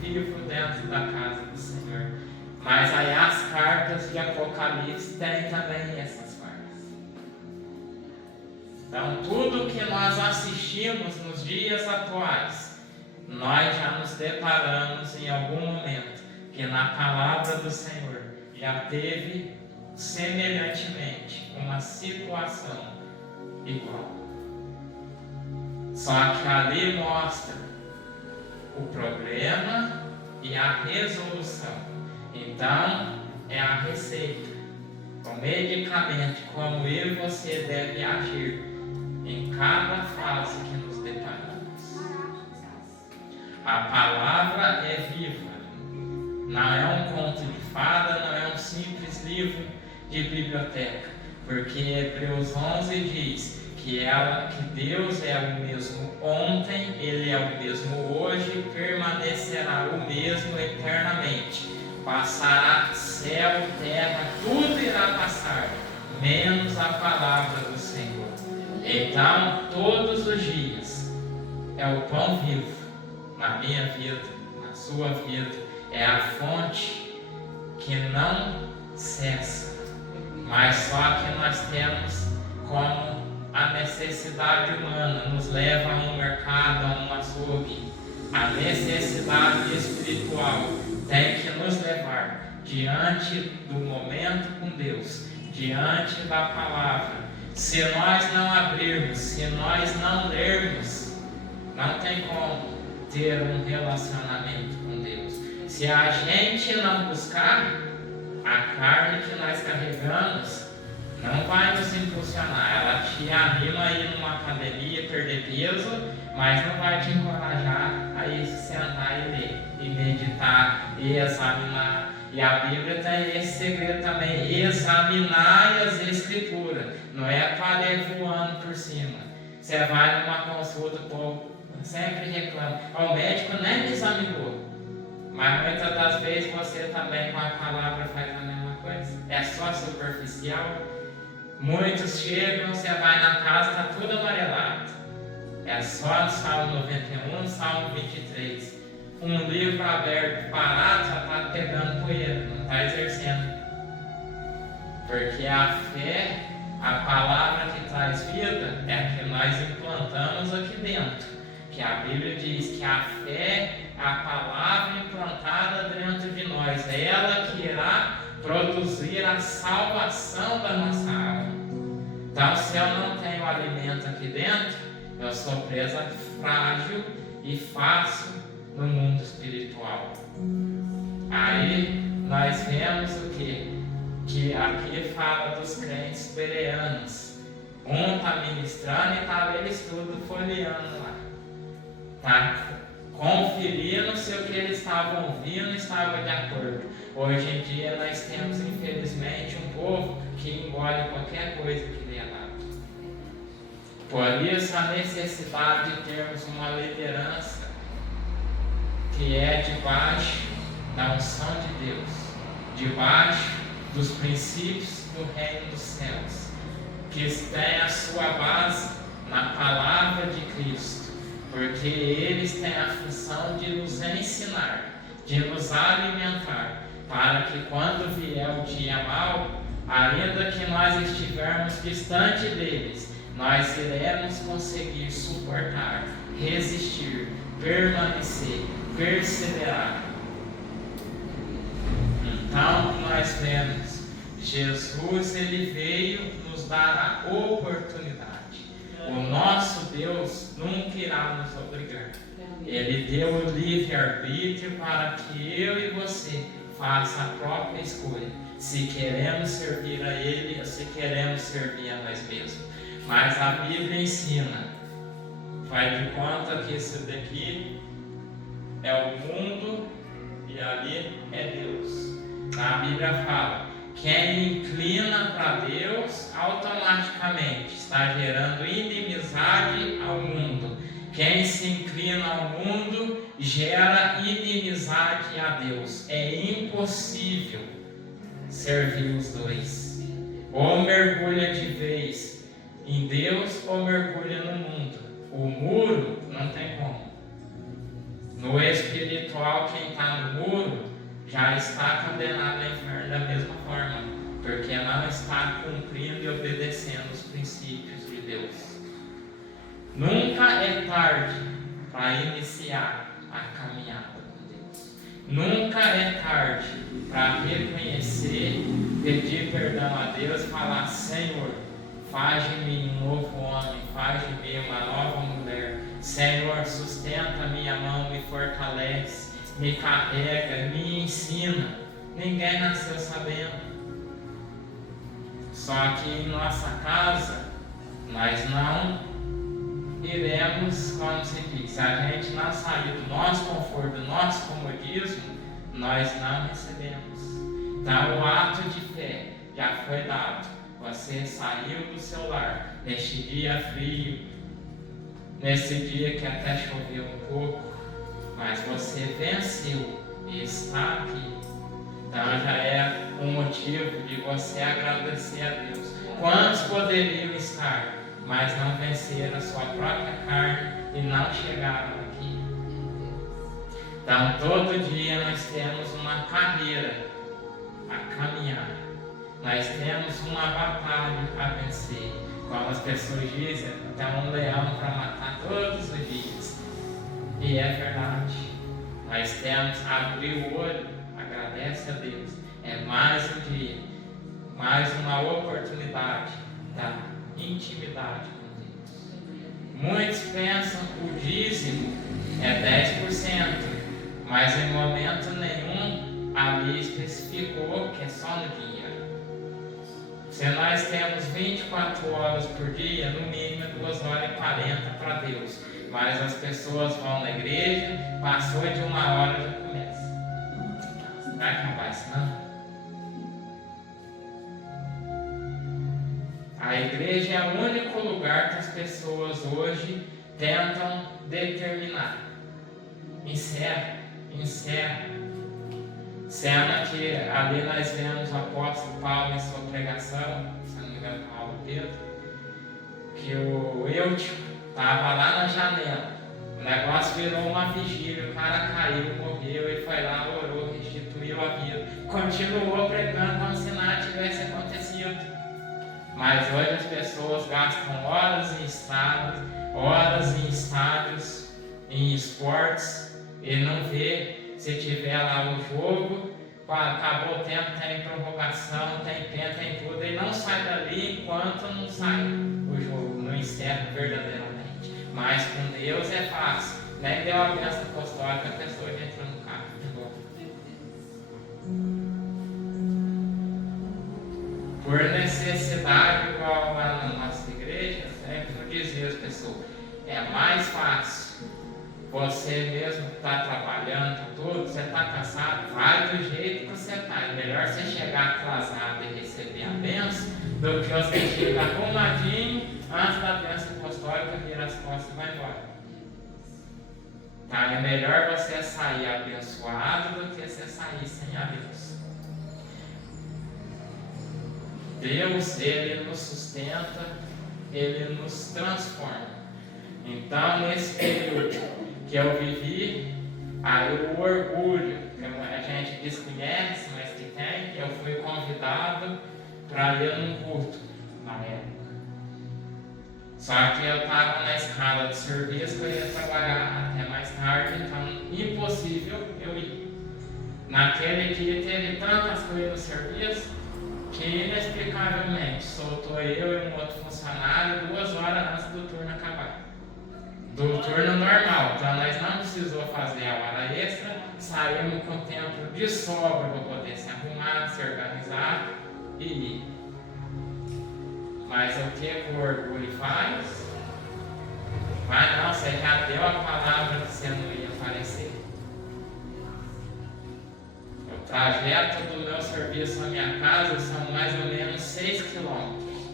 vivos dentro da casa do Senhor. Mas aí as cartas de Apocalipse têm também essas partes. Então tudo que nós assistimos nos dias atuais, nós já nos deparamos em algum momento que na palavra do Senhor já teve semelhantemente uma situação igual. Só que ali mostra o problema e a resolução. Então, é a receita, o medicamento, como eu e você deve agir em cada fase que nos deparamos. A palavra é viva, não é um conto de fada, não é um simples livro de biblioteca, porque Hebreus 11 diz que Deus é o mesmo ontem, Ele é o mesmo hoje, permanecerá o mesmo eternamente. Passará céu, terra, tudo irá passar, menos a palavra do Senhor. Então, todos os dias, é o pão vivo, na minha vida, na sua vida, é a fonte que não cessa, mas só que nós temos como a necessidade humana nos leva a um mercado, a um açougue. A necessidade espiritual tem que nos levar diante do momento com Deus, diante da palavra. Se nós não abrirmos, se nós não lermos, não tem como ter um relacionamento com Deus. Se a gente não buscar, a carne que nós carregamos não vai nos impulsionar. Ela te anima a ir numa academia, perder peso, mas não vai te encorajar a ir se sentar e ler, e meditar, e examinar. E a Bíblia tem esse segredo também: examinar as Escrituras. Não é para ir voando por cima. Você vai numa consulta, o povo sempre reclama: o médico nem me examinou. Mas muitas das vezes você também com a palavra faz a mesma coisa. É só superficial. Muitos chegam, você vai na casa, está tudo amarelado. É só no Salmo 91, Salmo 23. Um livro aberto, parado, já está pegando poeira, não está exercendo. Porque a fé, a palavra que traz vida, é a que nós implantamos aqui dentro. Que a Bíblia diz que a fé é a palavra implantada dentro de nós. É ela que irá produzir a salvação da nossa alma. Então, se eu não tenho alimento aqui dentro, eu sou presa frágil e fácil no mundo espiritual. Aí nós vemos o que? que aqui fala dos crentes bereanos. Um está ministrando e está eles tudo folheando lá. Tá conferindo se o que eles estavam ouvindo estava de acordo. Hoje em dia nós temos, infelizmente, um povo que engole qualquer coisa que lhe é dado. Por isso a necessidade de termos uma liderança que é debaixo da unção de Deus, debaixo dos princípios do reino dos céus, que tem a sua base na palavra de Cristo, porque eles têm a função de nos ensinar, de nos alimentar, para que quando vier o dia mau, ainda que nós estivermos distante deles, nós iremos conseguir suportar, resistir, permanecer, perseverar. Então nós vemos, Jesus ele veio nos dar a oportunidade. O nosso Deus nunca irá nos obrigar. Ele deu o livre-arbítrio para que eu e você faça a própria escolha, se queremos servir a Ele ou se queremos servir a nós mesmos. Mas a Bíblia ensina, faz de conta que isso daqui é o mundo e ali é Deus. A Bíblia fala, quem inclina para Deus automaticamente está gerando inimizade ao mundo. Quem se inclina ao mundo gera inimizade a Deus. É impossível servir os dois. Ou mergulha de vez em Deus ou mergulha no mundo. O muro não tem como. No espiritual, quem está no muro já está condenado ao inferno da mesma forma, porque não está cumprindo e obedecendo os princípios de Deus. Nunca é tarde para iniciar a caminhada com Deus. Nunca é tarde para reconhecer, pedir perdão a Deus e falar, Senhor, faz de mim um novo homem, faz de mim uma nova mulher. Senhor, sustenta minha mão, me fortalece, me carrega, me ensina. Ninguém nasceu sabendo. Só que em nossa casa, nós não iremos, como se diz, se a gente não sair do nosso conforto, do nosso comodismo, nós não recebemos. Então o ato de fé já foi dado. Você saiu do seu lar neste dia frio, nesse dia que até choveu um pouco, mas você venceu e está aqui. Então já é um motivo de você agradecer a Deus. Quantos poderiam estar, mas não venceram a sua própria carne e não chegaram aqui? Então todo dia nós temos uma carreira a caminhar. Nós temos uma batalha a vencer. Como as pessoas dizem, tem um leão para matar todos os dias. E é verdade. Nós temos que abrir o olho, agradece a Deus. É mais um dia, mais uma oportunidade da intimidade com Deus. Muitos pensam que o dízimo é 10%, mas em momento nenhum ali especificou que é só no dia. Se nós temos 24 horas por dia, no mínimo 2 horas e 40 para Deus. Mas as pessoas vão na igreja, passou de 1 hora já começa. Vai acabar isso não? A igreja é o único lugar que as pessoas hoje tentam determinar. Encerra. Sendo que ali nós vemos o apóstolo Paulo em sua pregação, se não me engano, Paulo Pedro, que o Eutico estava lá na janela, o negócio virou uma vigília, o cara caiu, morreu, ele foi lá, orou, restituiu a vida, continuou pregando como se nada tivesse acontecido. Mas hoje as pessoas gastam horas em estádios, em esportes, e não vê. Se tiver lá o jogo, acabou o tempo, tem prorrogação, tem pé, tem tudo, e não sai dali enquanto não sai o jogo, não encerra verdadeiramente. Mas com Deus é fácil. Nem deu a bênção apostólica, a pessoa já entrou no carro de volta. por necessidade, igual lá na nossa igreja, sempre eu dizia às pessoas, é mais fácil você mesmo está trabalhando tudo, você está cansado, vai do jeito que você está. É melhor você chegar atrasado e receber a bênção do que você chegar arrumadinho antes da bênção apostólica, vira as costas e vai embora. Tá? É melhor você sair abençoado do que você sair sem a bênção. Deus, Ele nos sustenta, Ele nos transforma. Então, nesse período que eu vivi, aí o orgulho, que a gente desconhece, mas que tem, eu fui convidado para ir num culto na época. Só que eu estava na escala de serviço, eu ia trabalhar até mais tarde, então impossível eu ir. Naquele dia teve tantas coisas no serviço que inexplicavelmente soltou eu e um outro funcionário 2 horas antes do turno acabar. Do turno normal, então nós não precisamos fazer a hora extra, saímos com tempo de sobra para poder se arrumar, se organizar e ir. Mas o que o orgulho faz? Vai não, você já deu a palavra que você não ia aparecer. O trajeto do meu serviço à minha casa são mais ou menos 6 quilômetros.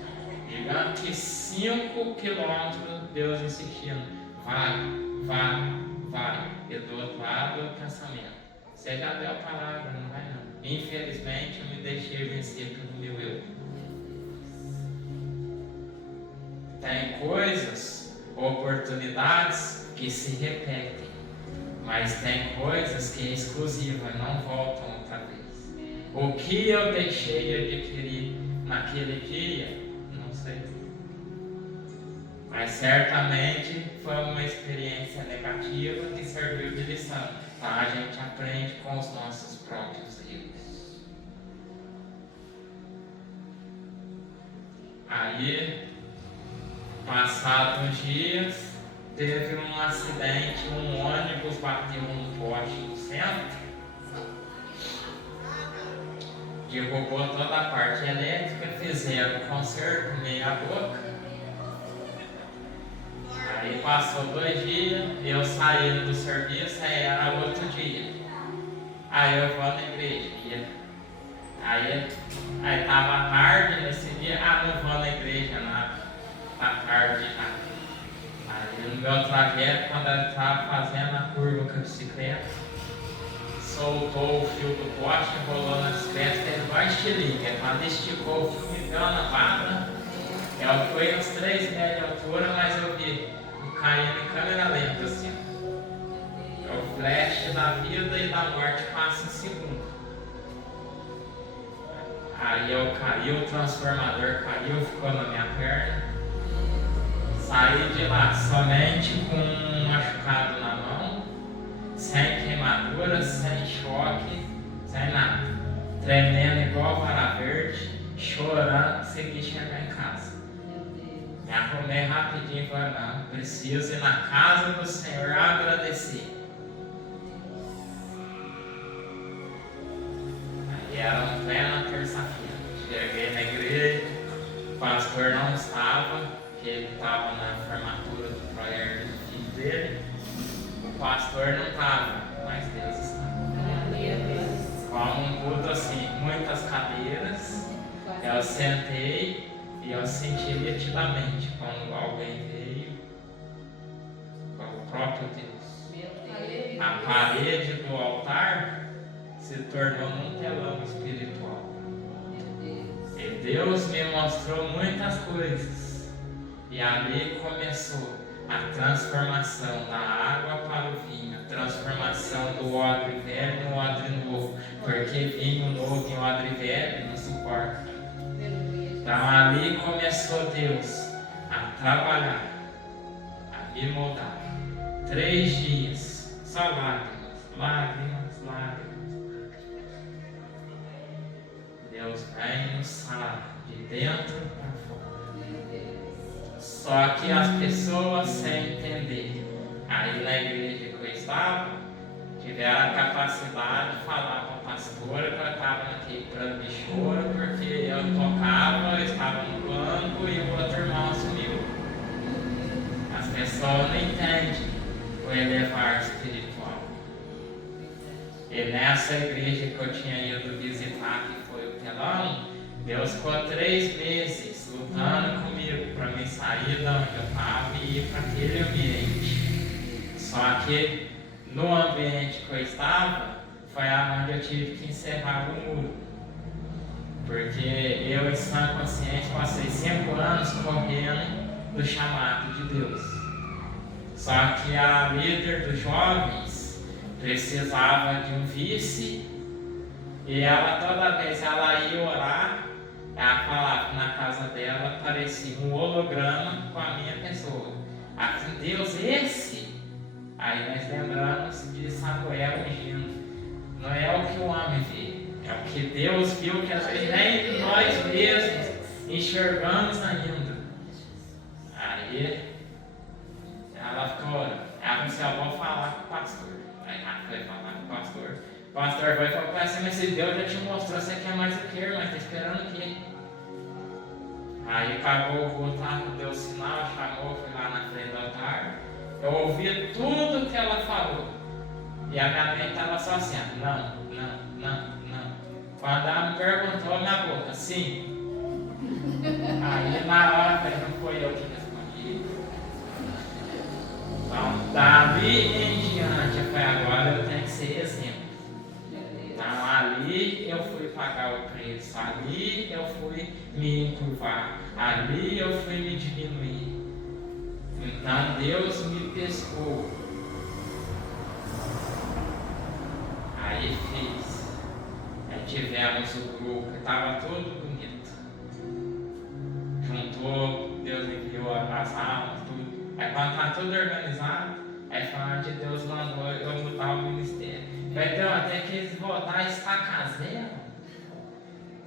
Digamos que 5 quilômetros Deus insistindo. Vai. E do outro lado o pensamento. Você já deu a palavra, não vai não. Infelizmente eu me deixei vencer pelo meu eu. Tem coisas, oportunidades que se repetem, mas tem coisas que é exclusiva, não voltam outra vez. O que eu deixei de adquirir naquele dia, não sei. Mas certamente foi uma experiência negativa que serviu de lição. Tá? A gente aprende com os nossos próprios erros. Aí, passados uns dias, teve um acidente, um ônibus bateu num poste no centro, derrubou toda a parte elétrica, fizeram o conserto meia boca. Aí passou 2 dias, eu saí do serviço, aí era outro dia. Aí eu vou na igreja. Aí estava tarde nesse dia, não vou na igreja nada. Tá tarde já. Aí no meu trajeto, quando eu estava fazendo a curva com a bicicleta, soltou o fio do poste, rolou na bicicleta, fez mais estilingue. Quando esticou o fio, me deu uma lavada. Eu fui uns 3 metros de altura, mas eu vi caindo em câmera lenta assim. O flash da vida e da morte passa em segundo. Aí eu caí, o transformador caiu, ficou na minha perna. Saí de lá somente com um machucado na mão, sem queimadura, sem choque, sem nada. Tremendo igual vara verde, chorando, segui chegar em casa. Me arrumei rapidinho e falei, não, preciso ir na casa do Senhor agradecer. Aí era uma plena terça-feira. Cheguei na igreja, o pastor não estava, porque ele estava na formatura do projeto do filho dele. O pastor não estava, mas Deus estava. Como um culto assim, muitas cadeiras, eu sentei. E eu senti nitidamente quando alguém veio, o próprio Deus. A parede do altar se tornou um telão espiritual. E Deus me mostrou muitas coisas. E ali começou a transformação da água para o vinho, a transformação do odre velho no odre novo. Porque vinho novo em odre velho não suporta. Então ali começou Deus a trabalhar, a me moldar. 3 dias, só lágrimas. Deus vem nos sara de dentro para fora. Só que as pessoas sem entender, aí na igreja que eu estava, tiveram a capacidade de falar para pastora que eu estava naquele plano de choro, porque eu tocava, eu estava no banco e o outro irmão assumiu. As pessoas não entendem o elevar espiritual. E nessa igreja que eu tinha ido visitar, que foi o Telão, Deus ficou 3 meses lutando comigo para me sair da onde eu estava e ir para aquele ambiente. Só que no ambiente que eu estava, foi onde eu tive que encerrar o muro. Porque eu, em sã consciência, passei 5 anos correndo do chamado de Deus. Só que a líder dos jovens precisava de um vice, e ela, toda vez ela ia orar, ela falava que na casa dela parecia um holograma com a minha pessoa. Aqui, Deus, esse? Aí nós lembramos de Samuel ungindo. Não é o que o homem vê, é o que Deus viu, que às vezes nem nós mesmos enxergamos ainda. Aí ela ficou orando. Ela disse: eu vou falar com o pastor. Aí ela foi falar com o pastor. O pastor vai falar assim: mas se Deus já te mostrou, você quer mais o que, irmão? Está esperando o quê? Aí acabou o culto, deu sinal, chamou, fui lá na frente do altar. Eu ouvi tudo que ela falou. E a minha mente estava só assim: não. Quando ela me perguntou, minha boca: sim. Aí na hora eu falei: não foi eu que respondi. Então, dali em diante, eu falei: agora eu tenho que ser exemplo. Então, ali eu fui pagar o preço, ali eu fui me encurvar, ali eu fui me diminuir. Então, Deus me pescou. Aí fiz. Aí tivemos o grupo, estava tudo bonito. Juntou, Deus enviou as almas, tudo. Aí quando está tudo organizado, aí foi onde Deus mandou eu mudar o ministério. Então até que eles voltar a estacar zero.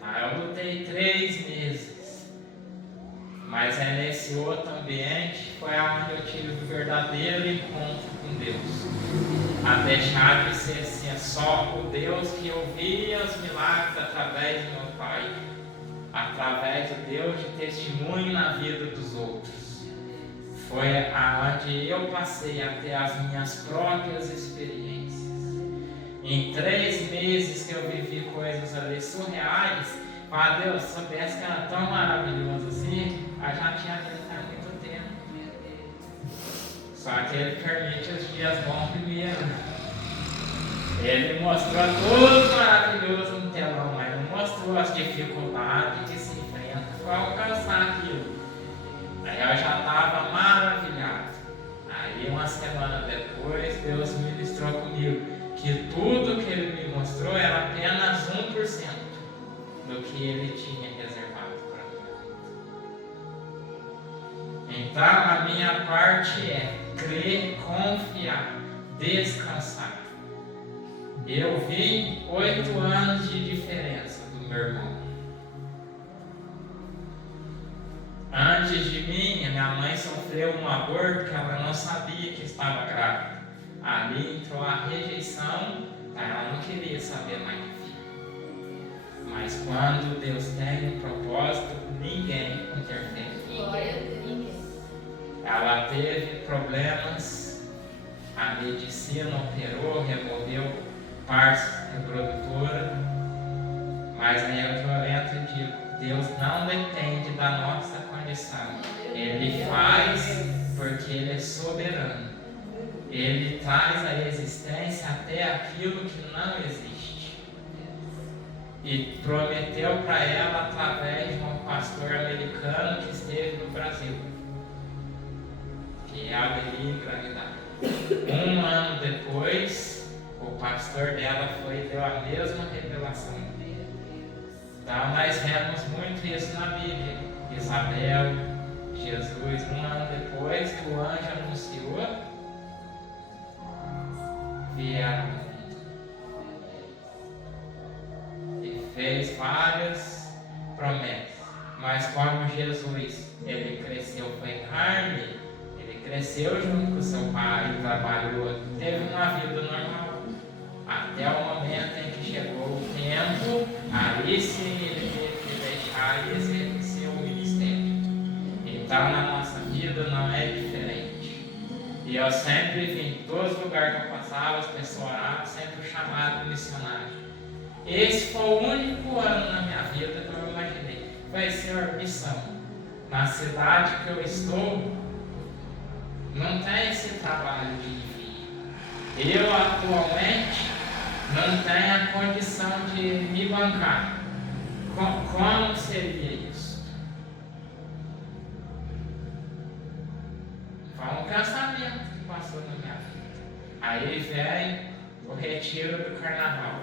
Aí eu lutei 3 meses. Mas é nesse outro ambiente foi onde eu tive o verdadeiro encontro com Deus. A deixar de ser assim, só o Deus que eu via os milagres através do meu Pai, através do Deus de testemunho na vida dos outros. Foi aonde eu passei a ter as minhas próprias experiências. Em 3 meses que eu vivi coisas ali surreais, ah, Deus, se soubesse que era tão maravilhoso assim, eu já tinha visto há muito tempo. Só que Ele permite os dias bons primeiro. Ele mostrou tudo maravilhoso no telão, mas não mostrou as dificuldades que se enfrenta para alcançar aquilo. Aí eu já estava maravilhado. Aí uma semana depois, Deus ministrou comigo que tudo que Ele me mostrou era apenas 1% do que Ele tinha reservado para mim. Então a minha parte é crer, confiar, descansar. Eu vi 8 anos de diferença do meu irmão. Antes de mim, a minha mãe sofreu um aborto que ela não sabia que estava grávida. Ali entrou a rejeição, ela não queria saber mais de filho. Mas quando Deus tem um propósito, ninguém interfere. Ela teve problemas, a medicina operou, removeu partes reprodutora, mas aí eu entro e digo: Deus não depende da nossa condição. Ele faz porque Ele é soberano. Ele traz à existência até aquilo que não existe. E prometeu para ela através de um pastor americano que esteve no Brasil, que ela iria engravidar. 1 ano depois, o pastor dela foi e deu a mesma revelação. Então nós vemos muito isso na Bíblia. Isabel, Jesus, 1 ano depois que o anjo anunciou, vieram e fez várias promessas. Mas como Jesus, ele cresceu, foi carne, ele cresceu junto com seu pai, trabalhou, teve uma vida normal, até o momento em que chegou tempo, aí sim ele teve que deixar e exercer o ministério. Então na nossa vida não é diferente. E eu sempre vim, em todos os lugares que eu passava, as pessoas oravam, sempre o chamado missionário. Esse foi o único ano na minha vida que eu imaginei. Foi, Senhor, missão. Na cidade que eu estou, não tem esse trabalho de envio. Eu atualmente não tenho a condição de me bancar. Como seria isso? Foi um pensamento que passou na minha vida. Aí vem o retiro do carnaval.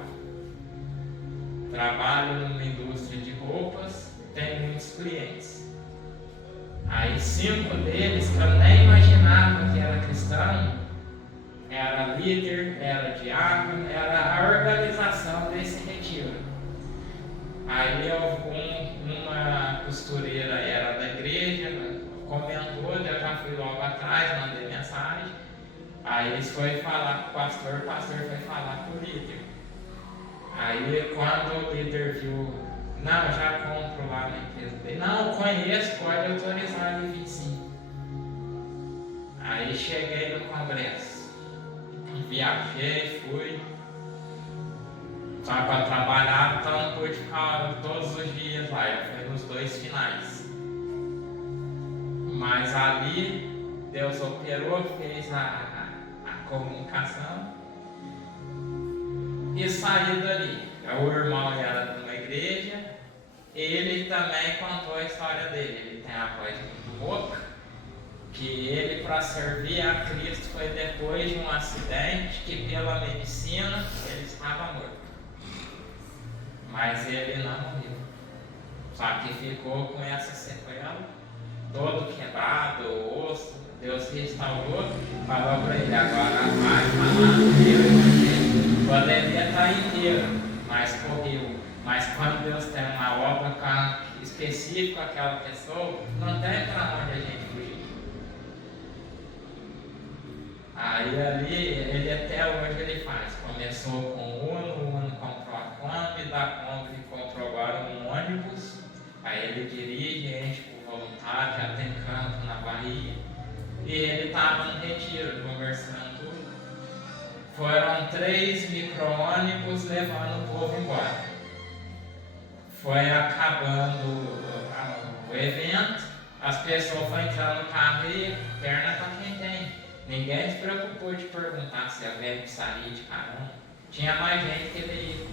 Trabalho numa indústria de roupas, tenho muitos clientes. Aí 5 deles, que eu nem imaginava que era cristão, era líder, era diácono, era a organização desse retiro. Aí uma costureira era da igreja, comentou, eu já fui logo atrás, mandei mensagem. Aí eles foram falar com o pastor foi falar com o líder. Aí quando o líder viu, não, já compro lá na empresa dele, não, conheço, pode autorizar ele vir sim. Aí cheguei no congresso, viajei, fui, só para trabalhar, então não pude ficar todos os dias lá, eu fui nos 2 finais. Mas ali Deus operou, fez a comunicação e saí dali. O irmão era de uma igreja, ele também contou a história dele. Ele tem a voz muito rouca, que ele, para servir a Cristo, foi depois de um acidente que pela medicina ele estava morto. Mas ele não morreu, só que ficou com essa sequela, todo quebrado, o osso. Deus restaurou, falou para ele, agora vai falar o Evangelho. Poderia estar inteiro, mas correu. Mas quando Deus tem uma obra específica àquela pessoa, não tem para onde a gente fugir. Aí ali, ele até hoje ele faz. Começou com o Uno comprou a Kombi, da Kombi comprou agora um ônibus. Aí ele dirige, enche por voluntário, já tem campo na Bahia. E ele estava no retiro, conversando tudo. Foram 3 micro-ônibus levando o povo embora. Foi acabando o evento, as pessoas foram entrando no carro e perna para quem tem. Ninguém se preocupou de perguntar se alguém precisaria de carona. Tinha mais gente que veio.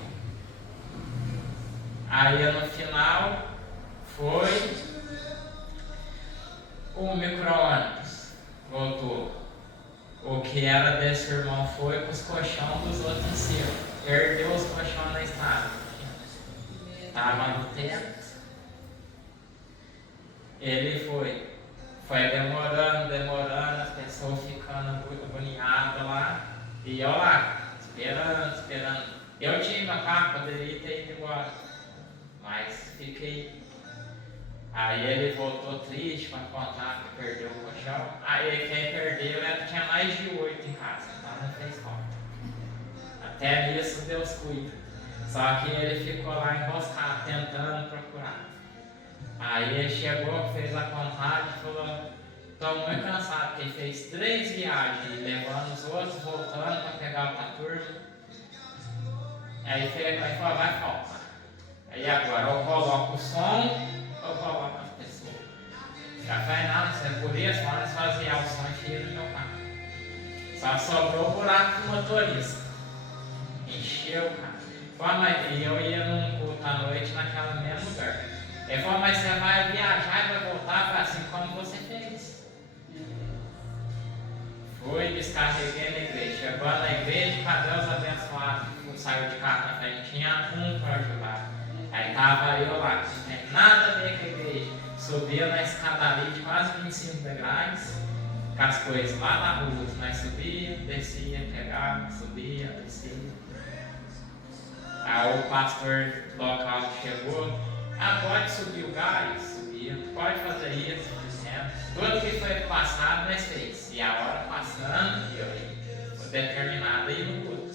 Aí no final foi o micro-ônibus. Voltou. O que era desse irmão foi para os colchões dos outros em cima. Perdeu os colchões na estrada. Estava no teto. Ele foi demorando, as pessoas ficando agoniadas lá. E eu lá, esperando. Eu tinha uma carro, poderia ter ido embora. Mas fiquei. Aí ele voltou triste para contar que perdeu o colchão. Aí quem perdeu tinha mais de 8 em casa, então não fez falta. Até nisso Deus cuida. Só que ele ficou lá enroscado, tentando procurar. Aí ele chegou, fez a contagem e falou, estou muito cansado, porque ele fez 3 viagens, levando os outros, voltando para pegar outra turma. Aí falou, vai faltar. Aí agora, ou coloco o som, ou coloco as pessoas. Já falei, não, isso é por isso, vamos esvaziar o som e tira do meu carro. Só sobrou o buraco do motorista. Encheu o carro. E eu ia num culto à noite naquele mesmo lugar. Ele falou, mas você vai viajar e vai voltar? Foi assim como você fez. Fui, descarreguei na igreja. Chegou na igreja, para Deus abençoado, saiu de carro na frente, tinha um para ajudar. Aí estava eu lá, não tem nada a ver com a igreja. Subia na escadaria de quase 25 degraus, com as coisas lá na rua. Nós subia, descia, pegava, subia, descia. Aí o pastor local chegou, pode subir o gás, subia, pode fazer isso, dizendo. Tudo que foi passado nós fez. E a hora passando, eu determinado aí no culto.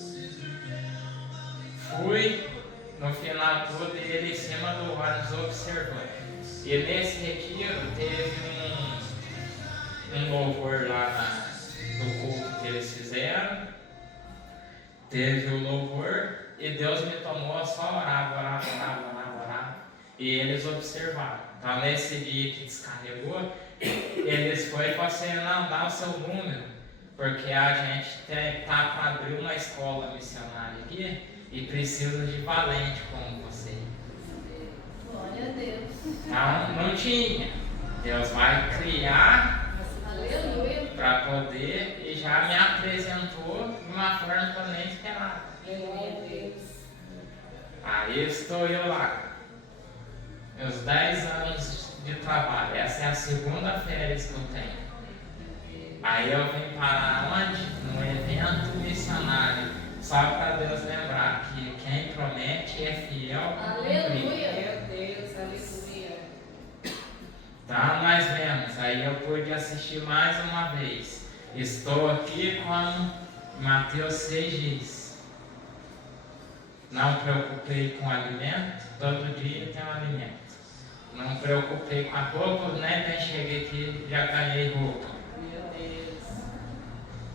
Fui, no dele em cima do ônibus observando. E nesse retiro teve um louvor lá no culto que eles fizeram. Teve o louvor e Deus me tomou, só orava. E eles observaram. Então nesse dia que descarregou, eles foram para você não dar o seu número, porque a gente está para abrir uma escola missionária aqui e precisa de valente como você. Glória a Deus. Então não tinha. Deus vai criar Aleluia. para poder e já me apresentou de uma forma que eu nem esperava. Glória a Deus. Aí estou eu lá. Meus 10 anos de trabalho. Essa é a segunda férias que eu tenho. Aí eu vim parar onde? Num evento missionário. Só para Deus lembrar que quem promete é fiel. Aleluia. Meu Deus, aleluia. Então nós vemos. Aí eu pude assistir mais uma vez. Estou aqui como Mateus 6 diz. Não preocupei com alimento. Todo dia tem um alimento. Não me preocupei com a roupa, né? Nem cheguei aqui já ganhei roupa. Meu Deus.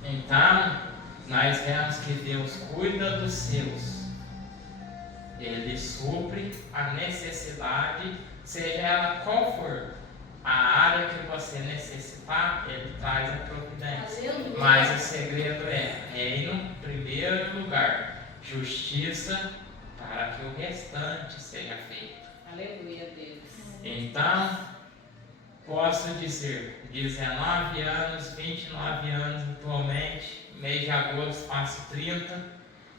Então, nós vemos que Deus cuida dos seus. Ele supre a necessidade, seja ela qual for. A área que você necessitar, Ele traz a providência. Aleluia. Mas o segredo é reino em primeiro lugar, justiça para que o restante seja feito. Aleluia, Deus. Então, posso dizer, 19 anos, 29 anos atualmente, mês de agosto passo 30,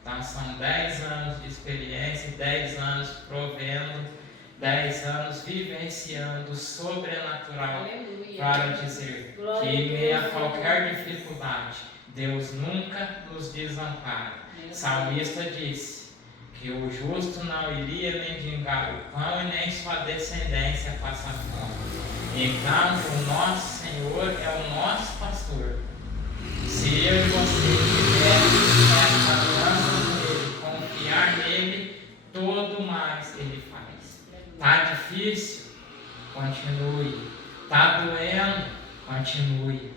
então são 10 anos de experiência, 10 anos provendo, 10 anos vivenciando o sobrenatural. Aleluia. Para dizer que em meio a qualquer dificuldade, Deus nunca nos desampara. O salmista disse que o justo não iria mendigar o pão e nem sua descendência passar fome. Então, o nosso Senhor é o nosso pastor. Se eu e você tiver essa aliança nele, confiar nele, todo mais ele faz. Está difícil? Continue. Está doendo? Continue.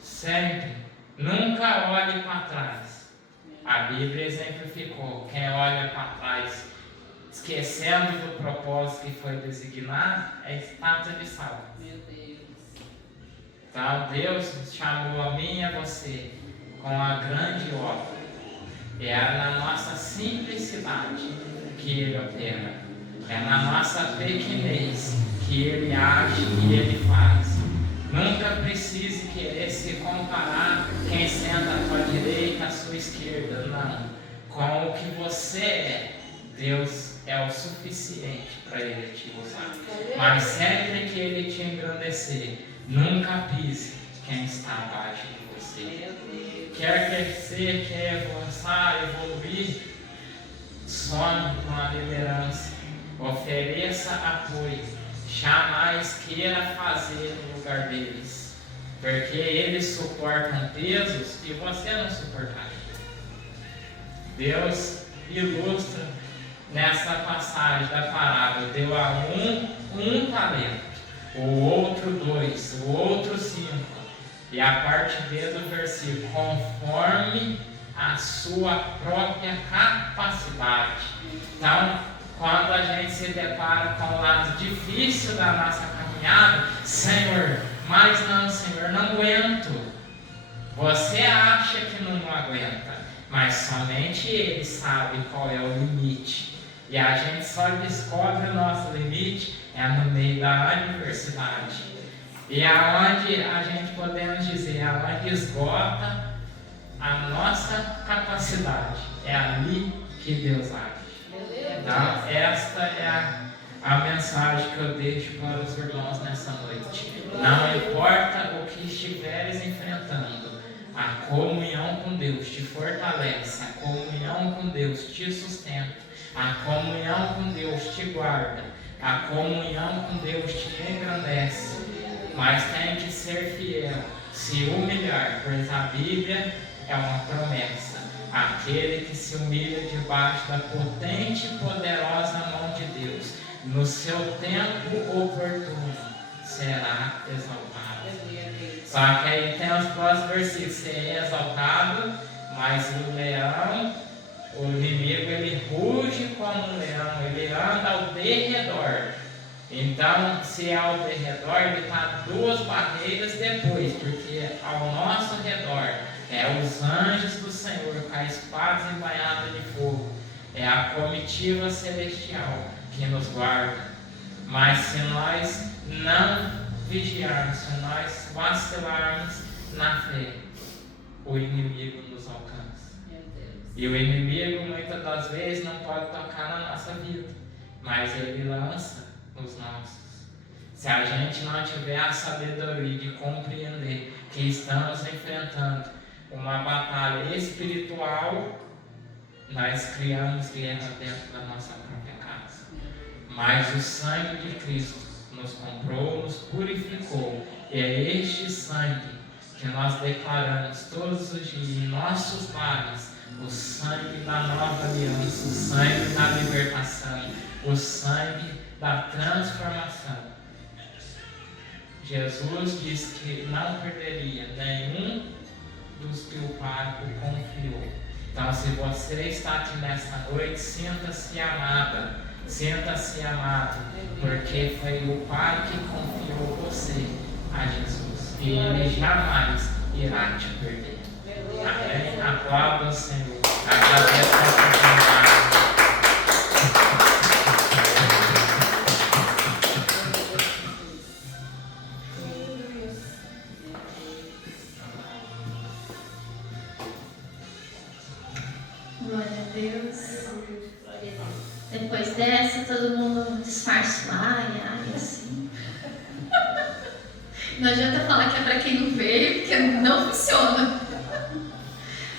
Sempre. Nunca olhe para trás. A Bíblia exemplificou. Quem olha para trás, esquecendo do propósito que foi designado, é estátua de sal. Meu Deus. Então Deus chamou a mim e a você com a grande obra. É na nossa simplicidade que Ele opera. É na nossa pequenez que Ele age e Ele faz. Nunca precise querer se comparar quem senta à sua direita, à sua esquerda. Não. Com o que você é, Deus é o suficiente para Ele te usar. Mas sempre que Ele te engrandecer, nunca pise quem está abaixo de você. Quer crescer, quer avançar, evoluir, some com a liderança. Ofereça apoio. Jamais queira fazer no lugar deles, porque eles suportam pesos que você não suportaria. Deus ilustra nessa passagem da parábola: deu a um talento, o outro 2, o outro 5, e a parte B do versículo, conforme a sua própria capacidade. Então, quando a gente se depara com o lado difícil da nossa caminhada, Senhor, mas não, Senhor, não aguento. Você acha que não aguenta, mas somente Ele sabe qual é o limite. E a gente só descobre o nosso limite no meio da adversidade. E aonde a gente podemos dizer, aonde esgota a nossa capacidade, é ali que Deus age. Então, esta é a mensagem que eu deixo para os irmãos nessa noite. Não importa o que estiveres enfrentando, a comunhão com Deus te fortalece, a comunhão com Deus te sustenta, a comunhão com Deus te guarda, a comunhão com Deus te engrandece. Mas tem que ser fiel, se humilhar, pois a Bíblia é uma promessa. Aquele que se humilha debaixo da potente e poderosa mão de Deus, no seu tempo oportuno, será exaltado. Só que aí tem os próximos versículos: ser exaltado, mas o leão, o inimigo, ele ruge como um leão, ele anda ao derredor. Então, se é ao derredor, ele está 2 barreiras depois, porque ao nosso redor é os anjos do Senhor com a espada embainhada de fogo, é a comitiva celestial que nos guarda. Mas se nós não vigiarmos, se nós vacilarmos na fé, o inimigo nos alcança. E o inimigo muitas das vezes não pode tocar na nossa vida, mas ele lança os nossos. Se a gente não tiver a sabedoria de compreender que estamos enfrentando uma batalha espiritual, nós criamos guerra dentro da nossa própria casa. Mas o sangue de Cristo nos comprou, nos purificou, e é este sangue que nós declaramos todos os dias em nossos lares: o sangue da nova aliança, o sangue da libertação, o sangue da transformação. Jesus disse que não perderia nenhum dos que o Pai o confiou. Então, se você está aqui nesta noite, sinta-se amada, sinta-se amado, porque foi o Pai que confiou você a Jesus, e Ele jamais irá te perder. Amém? Aplauda o Senhor. Agradeço a oportunidade. Glória a Deus. Depois dessa, todo mundo disfarça ai, assim. Não adianta falar que é para quem não veio, porque não funciona.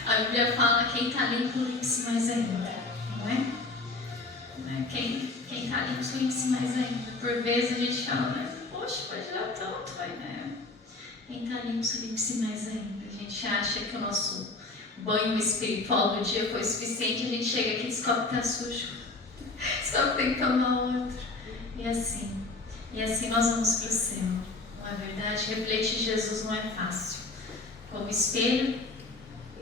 A Bíblia fala: quem está limpo, limpe-se mais ainda, não é? Quem está limpo, limpe-se mais ainda. Por vezes a gente fala, mas poxa, pode dar tanto, né? Quem está limpo, limpe-se mais ainda. A gente acha que o nosso banho espiritual do dia foi suficiente, a gente chega aqui e descobre que está sujo. Descobre que tem que tomar outro. E assim nós vamos para o céu. Não é verdade? Refletir Jesus não é fácil. Como espelho.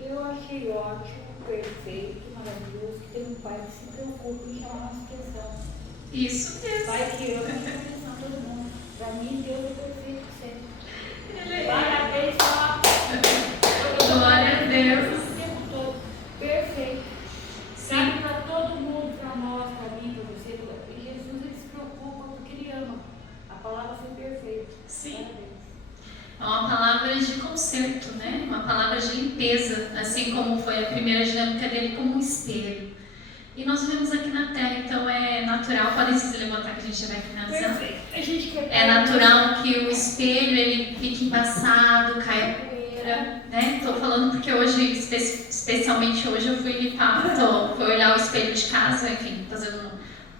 Eu achei ótimo, perfeito, maravilhoso, que tem um pai que se preocupa em chamar a nossa atenção. Isso mesmo. Pai que ama e chama atenção a todo mundo. Para mim, Deus é perfeito sempre. Ele é. Parabéns, só. Glória a Deus. O tempo todo. Perfeito. Sabe, para todo mundo, para nós, para mim, para você. E Jesus, ele se preocupa porque ele ama. A palavra foi perfeita. Sim. Parabéns. É uma palavra de conserto, né? Uma palavra de limpeza, assim como foi a primeira dinâmica dele como um espelho. E nós vivemos aqui na Terra, então é natural, podem se levantar que a gente já vai finalizar. Perfeito. A gente quer É natural que o espelho ele fique embaçado, caia poeira, né? Estou falando porque hoje, especialmente hoje, eu fui limpar, fui olhar o espelho de casa, enfim,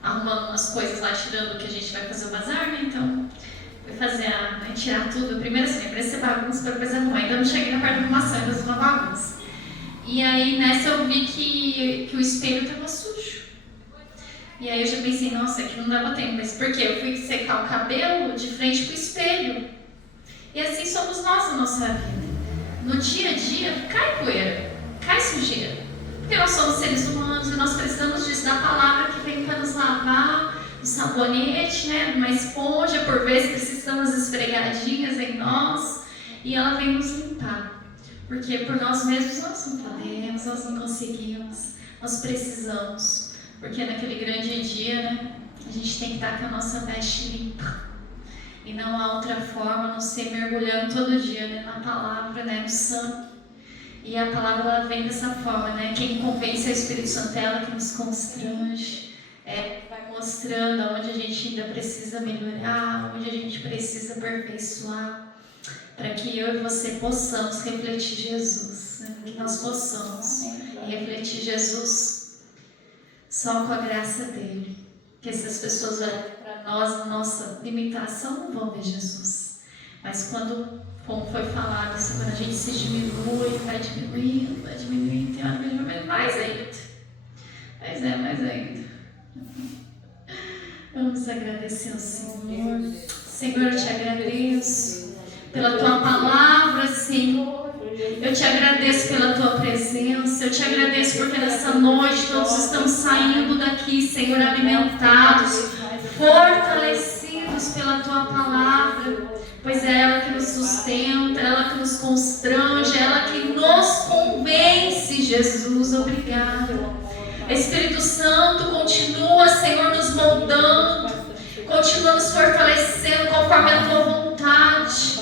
arrumando umas coisas lá, tirando o que a gente vai fazer o bazar, né? Então, fui fazer tirar tudo. Primeiro assim, parece ser bagunça, para depois arrumar. Ainda não cheguei na parte da arrumação, ainda sou uma bagunça. E aí nessa eu vi que o espelho estava sujo. E aí eu já pensei, nossa, aqui não dava tempo. Mas por quê? Eu fui secar o cabelo de frente para o espelho. E assim somos nós na nossa vida. No dia a dia, cai poeira, cai sujeira. Porque nós somos seres humanos e nós precisamos disso, da palavra que vem para nos lavar, um sabonete, né? Uma esponja, por vezes precisamos esfregadinhas em nós. E ela vem nos limpar. Porque por nós mesmos nós não podemos, nós não conseguimos, nós precisamos. Porque naquele grande dia, né, a gente tem que estar com a nossa veste limpa. E não há outra forma, a não ser mergulhando todo dia, né, na palavra, né, no sangue. E a palavra ela vem dessa forma, né? Quem convence é o Espírito Santo, é ela que nos constrange. Vai mostrando onde a gente ainda precisa melhorar, onde a gente precisa aperfeiçoar. Para que eu e você possamos refletir Jesus, né? Que nós possamos refletir Jesus só com a graça dele. Que essas pessoas olham para nós, a nossa limitação, não vão ver Jesus. Mas quando como foi falado, Senhor, a gente se diminui, vai diminuindo, tem hora que vai mais ainda. Mais ainda. Vamos agradecer ao Senhor. Senhor, eu te agradeço pela tua palavra, Senhor. Eu te agradeço pela tua presença. Eu te agradeço porque nessa noite todos estamos saindo daqui, Senhor, alimentados, fortalecidos pela tua palavra. Pois é ela que nos sustenta, ela que nos constrange, ela que nos convence, Jesus. Obrigada. Espírito Santo, continua, Senhor, nos moldando, continua nos fortalecendo conforme a tua vontade.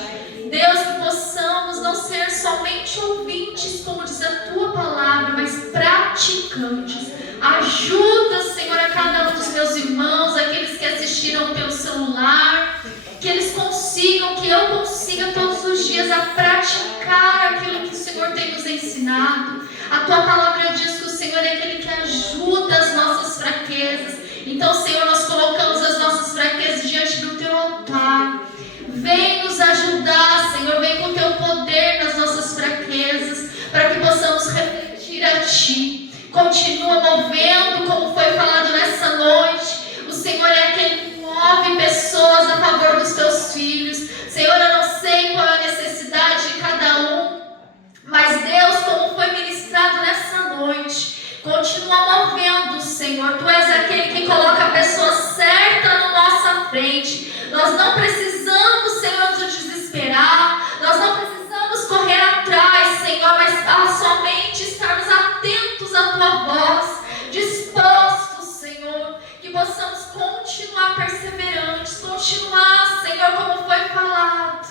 Deus, que possamos não ser somente ouvintes, como diz a tua palavra, mas praticantes. Ajuda, Senhor, a cada um dos meus irmãos, aqueles que assistiram pelo celular, que eles consigam, que eu consiga todos os dias a praticar aquilo que o Senhor tem nos ensinado. A tua palavra diz que o Senhor é aquele que ajuda as nossas fraquezas. Então, Senhor, nós colocamos as nossas fraquezas diante do teu altar. Vem nos ajudar, Senhor, vem com o teu poder nas nossas fraquezas, para que possamos refletir a ti. Continua movendo, como foi falado nessa noite. O Senhor é aquele que move pessoas a favor dos teus filhos. Senhor, eu não sei qual é a necessidade de cada um, mas Deus, como foi ministrado nessa noite, continua movendo, Senhor. Tu és aquele que coloca a pessoa certa na nossa frente. Nós não precisamos, Senhor, nos desesperar. Nós não precisamos correr atrás, Senhor, mas somente estarmos atentos à tua voz, dispostos, Senhor, que possamos continuar perseverantes, continuar, Senhor, como foi falado.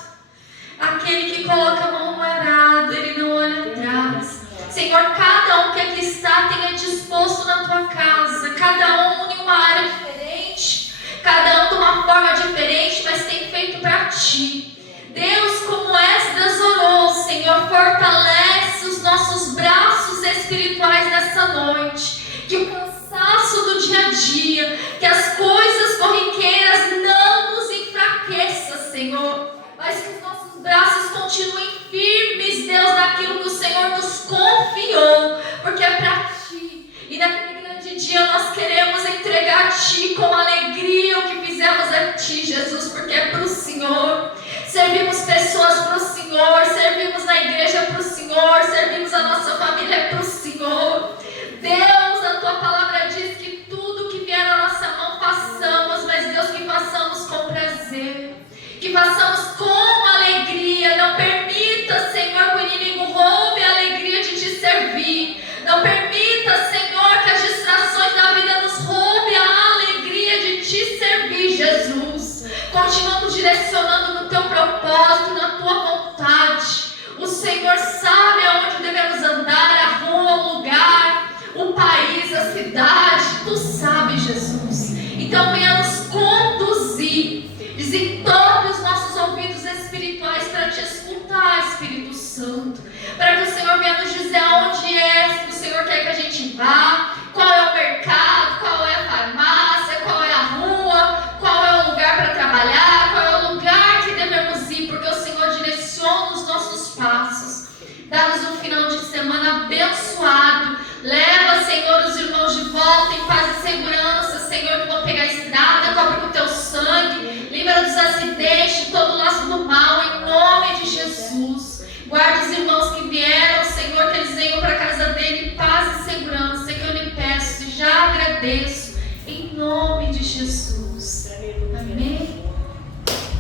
Aquele que coloca a mão no arado, ele não olha atrás. Senhor, cada um que aqui está tenha disposto na tua casa, cada um em uma área diferente, cada um de uma forma diferente, mas tem feito para ti. Deus, como Esdras orou, Senhor, fortalece os nossos braços espirituais nessa noite. Que o cansaço do dia a dia, que as coisas corriqueiras não nos enfraqueça, Senhor, mas que os nossos braços continuem firmes, Deus, naquilo que o Senhor nos confiou, porque é para ti. E naquele grande dia nós queremos entregar a ti com alegria o que fizemos a ti, Jesus, porque é para o Senhor. Servimos pessoas para o Senhor, servimos na igreja para o Senhor, servimos a nossa família para o Senhor. Deus, a tua palavra diz que tudo que vier na nossa mão façamos, mas Deus, que façamos com prazer, que façamos com alegria. Não permita, Senhor, que o inimigo roube a alegria de te servir. Não permita, Senhor, que as distrações da vida nos roubem a alegria de te servir, Jesus. Continuamos direcionando no teu propósito, na tua vontade. O Senhor sabe aonde devemos andar, a rua, o lugar, o país, a cidade. Tu sabes, Jesus. Então venha nos conduzir. Desentope os nossos ouvidos espirituais para te escutar, Espírito Santo. Para que o Senhor venha nos dizer aonde é que o Senhor quer que a gente vá, qual é o mercado, qual é a farmácia, qual é a rua, qual é o lugar para trabalhar, qual é o lugar que devemos ir, porque o Senhor direciona os nossos passos. Dá-nos um final de semana abençoado. Leva, Senhor, os irmãos de volta em paz e segurança, Senhor, que vão pegar a estrada, cobre com o teu sangue, livra dos acidentes, de todo laço do mal, em nome de Jesus. Guarda os irmãos que vieram, Senhor, que eles venham para a casa dele em paz e segurança, que eu lhe peço e já agradeço, em nome de Jesus. Amém?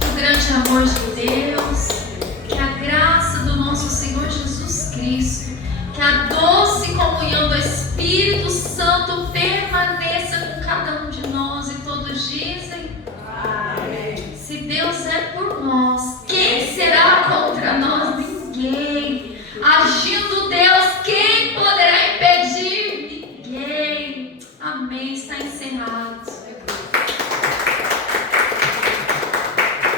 O grande amor de Deus, que a graça do nosso Senhor Jesus Cristo, que a doce comunhão do Espírito Santo permaneça com cada um de nós, e todos dizem: amém. Se Deus é